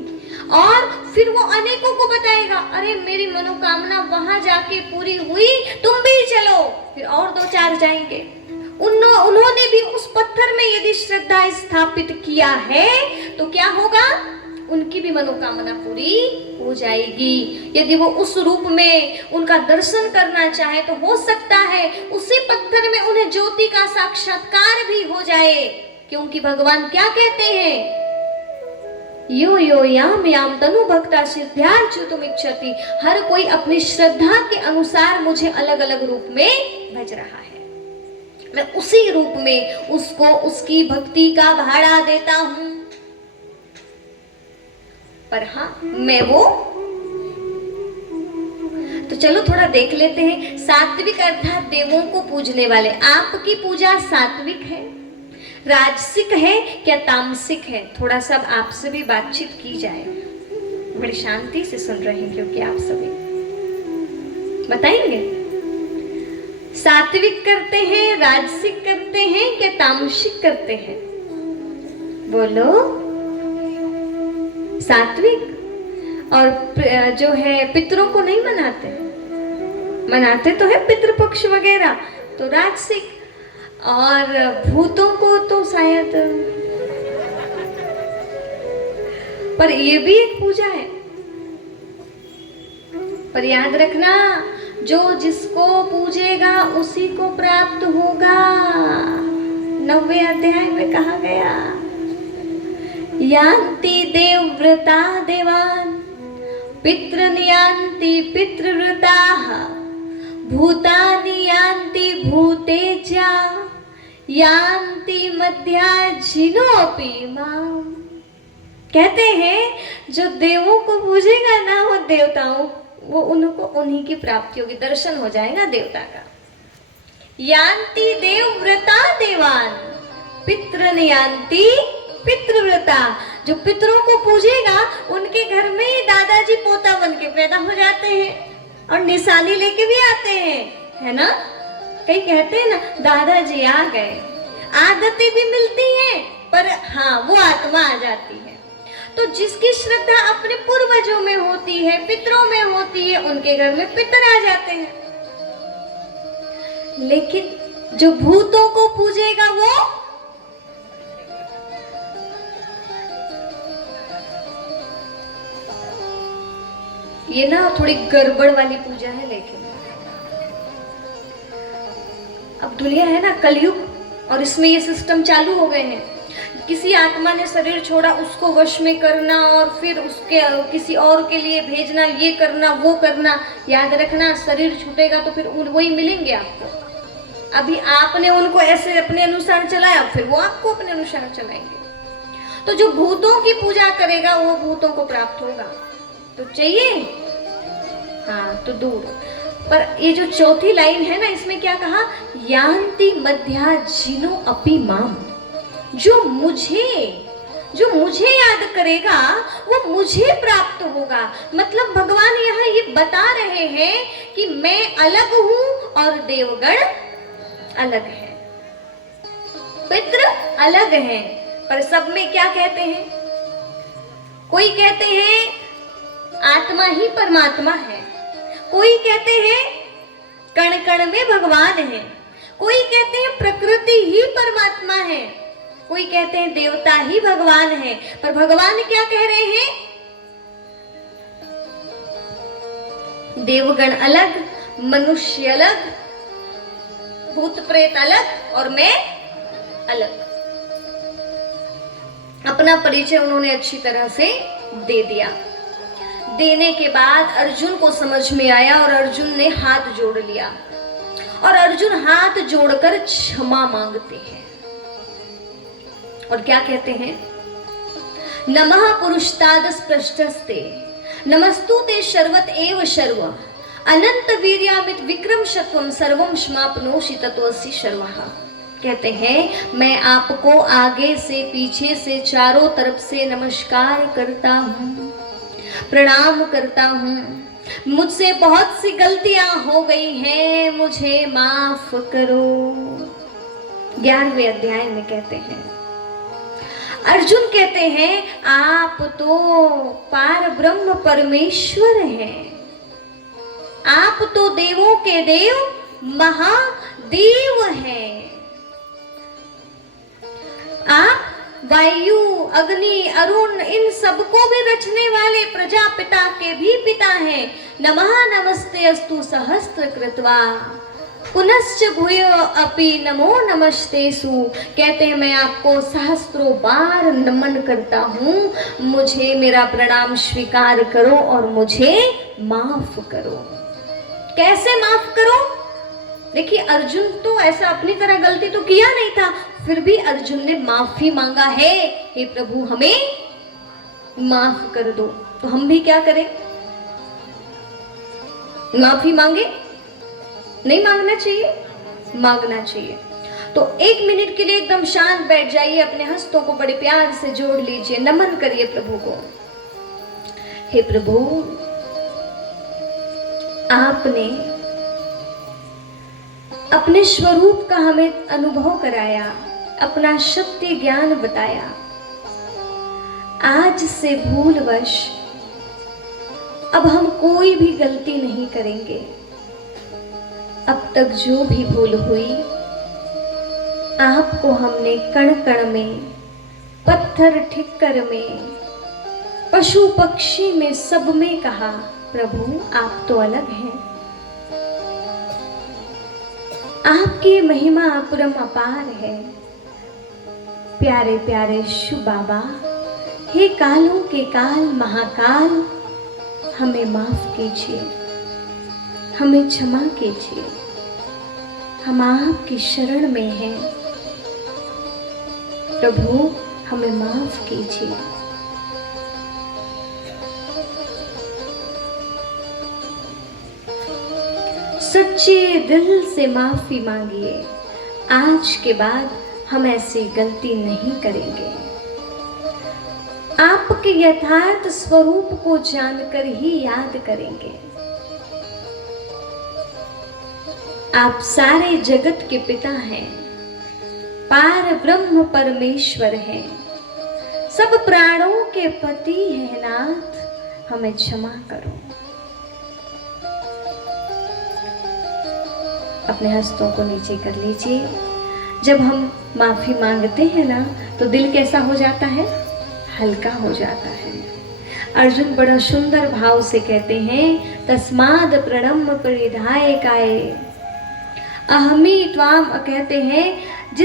और फिर वो अनेकों को बताएगा, अरे मेरी मनोकामना वहां जाके पूरी हुई, तुम भी चलो। फिर और 2-4 जाएंगे। उन्होंने भी उस पत्थर में यदि श्रद्धा स्थापित किया है तो क्या होगा? उनकी भी मनोकामना पूरी हो जाएगी। यदि वो उस रूप में उनका दर्शन करना चाहे तो हो सकता है उसी पत्थर में उन्हें ज्योति का साक्षात्कार भी हो जाए, क्योंकि भगवान क्या कहते हैं? यो यो याम याम तनु भक्ता सिद्ध्यार्जितुम इच्छति। हर कोई अपनी श्रद्धा के अनुसार मुझे अलग अलग रूप में भज रहा है, मैं उसी रूप में उसको उसकी भक्ति का भाड़ा देता हूं। पर हाँ, मैं वो। तो चलो थोड़ा देख लेते हैं। सात्विक अर्थात देवों को पूजने वाले। आपकी पूजा सात्विक है, राजसिक है क्या तामसिक है? थोड़ा सा आपसे भी बातचीत की जाए। बड़ी शांति से सुन रहे हैं क्योंकि आप सभी बताएंगे। सात्विक करते हैं, राजसिक करते हैं क्या तामसिक करते हैं? बोलो। सात्विक। और जो है पितरों को नहीं मनाते, मनाते तो है पितृपक्ष वगैरह, तो राजसिक। और भूतों को तो शायद, पर ये भी एक पूजा है। पर याद रखना, जो जिसको पूजेगा उसी को प्राप्त होगा। 9वें अध्याय में कहा गया, यान्ति देवव्रता देवान् पितॄन् यान्ति पितृव्रताः भूतानि यान्ति भूतेज्या यान्ति मध्याजिनोऽपि माम्। कहते हैं जो देवों को पूजेगा ना, वो देवताओं, वो उनको उन्हीं की प्राप्ति होगी, दर्शन हो जाएगा देवता का। यान्ति देवव्रता देवान् पितॄन् यान्ति पितृव्रता। जो पितरों को पूजेगा उनके घर में ही दादाजी पोता बन के पैदा हो जाते हैं और निशानी लेके भी आते हैं, है ना। कई कहते हैं ना, दादाजी आ गए। आदतें भी मिलती हैं, पर हाँ वो आत्मा आ जाती है। तो जिसकी श्रद्धा अपने पूर्वजों में होती है, पितरों में होती है, उनके घर में पितर आ जाते हैं। लेकिन जो भूतों को पूजेगा वो ये ना थोड़ी गड़बड़ वाली पूजा है। लेकिन अब दुनिया है ना कलयुग, और इसमें ये सिस्टम चालू हो गए हैं। किसी आत्मा ने शरीर छोड़ा, उसको वश में करना और फिर उसके किसी और के लिए भेजना, ये करना वो करना। याद रखना, शरीर छूटेगा तो फिर वही मिलेंगे आपको। अभी आपने उनको ऐसे अपने अनुसार चलाया, फिर वो आपको अपने अनुसार चलाएंगे। तो जो भूतों की पूजा करेगा वो भूतों को प्राप्त होगा। तो चाहिए, हाँ तो दूर। पर ये जो चौथी लाइन है ना, इसमें क्या कहा? यान्ति मध्याजिनो अपि माम। जो मुझे याद करेगा वो मुझे प्राप्त होगा। मतलब भगवान यहाँ ये बता रहे हैं कि मैं अलग हूँ और देवगण अलग हैं। पितृ अलग हैं, पर सब में क्या कहते हैं? कोई कहते हैं आत्मा ही परमात्मा है, कोई कहते हैं कण कण में भगवान है, कोई कहते हैं प्रकृति ही परमात्मा है, कोई कहते हैं देवता ही भगवान है। पर भगवान क्या कह रहे हैं? देवगण अलग, मनुष्य अलग, भूत प्रेत अलग और मैं अलग। अपना परिचय उन्होंने अच्छी तरह से दे दिया। देने के बाद अर्जुन को समझ में आया और अर्जुन ने हाथ जोड़ लिया और अर्जुन हाथ जोड़कर क्षमा मांगते हैं और क्या कहते हैं? नमः पुरुषतादस पृष्ठस्ते नमस्तुते शर्वत एव शर्व अनंत वीर्यामित विक्रम शत्वम सर्वम समाप्नोषि तत्वसि शर्वः। कहते हैं मैं आपको आगे से पीछे से चारों तरफ से नमस्कार करता हूँ, प्रणाम करता हूँ। मुझसे बहुत सी गलतियां हो गई हैं, मुझे माफ करो। 11वें अध्याय में कहते हैं, अर्जुन कहते हैं आप तो पार ब्रह्म परमेश्वर हैं, आप तो देवों के देव महादेव हैं। आप वायु, अग्नि, अरुण इन सबको भी रचने वाले प्रजापिता के भी पिता हैं। नमः नमस्ते अस्तु सहस्त्र कृत्वा पुनश्च भूयो अपि नमो नमस्तेसु। कहते हैं मैं आपको सहस्त्रों बार नमन करता हूँ, मुझे मेरा प्रणाम स्वीकार करो और मुझे माफ करो। कैसे माफ करो? देखिए अर्जुन तो ऐसा अपनी तरह गलती तो किया नहीं था, फिर भी अर्जुन ने माफी मांगा है, हे प्रभु हमें माफ कर दो। तो हम भी क्या करें? माफी मांगे? नहीं मांगना चाहिए? मांगना चाहिए। तो 1 मिनट के लिए एकदम शांत बैठ जाइए, अपने हस्तों को बड़े प्यार से जोड़ लीजिए, नमन करिए प्रभु को। हे प्रभु, आपने अपने स्वरूप का हमें अनुभव कराया, अपना सत्य ज्ञान बताया। आज से भूलवश अब हम कोई भी गलती नहीं करेंगे। अब तक जो भी भूल हुई, आपको हमने कण कण में, पत्थर ठिक्कर में, पशु पक्षी में, सब में कहा प्रभु आप तो अलग हैं। आपकी महिमा अपरम अपार है। प्यारे प्यारे शिव बाबा, हे कालों के काल महाकाल, हमें माफ कीजिए, हमें क्षमा कीजिए। हम आपकी शरण में हैं प्रभु, हमें माफ कीजिए। सच्चे दिल से माफी मांगिए। आज के बाद हम ऐसी गलती नहीं करेंगे। आपके यथार्थ स्वरूप को जानकर ही याद करेंगे। आप सारे जगत के पिता हैं, पार ब्रह्म परमेश्वर हैं, सब प्राणों के पति हैं नाथ, हमें क्षमा करो। अपने हस्तों को नीचे कर लीजिए। जब हम माफी मांगते हैं ना, तो दिल कैसा हो जाता है? हल्का हो जाता है। अर्जुन बड़ा सुंदर भाव से कहते हैं, तस्माद प्रणम्य परिधाय काय अहमी त्वाम, कहते हैं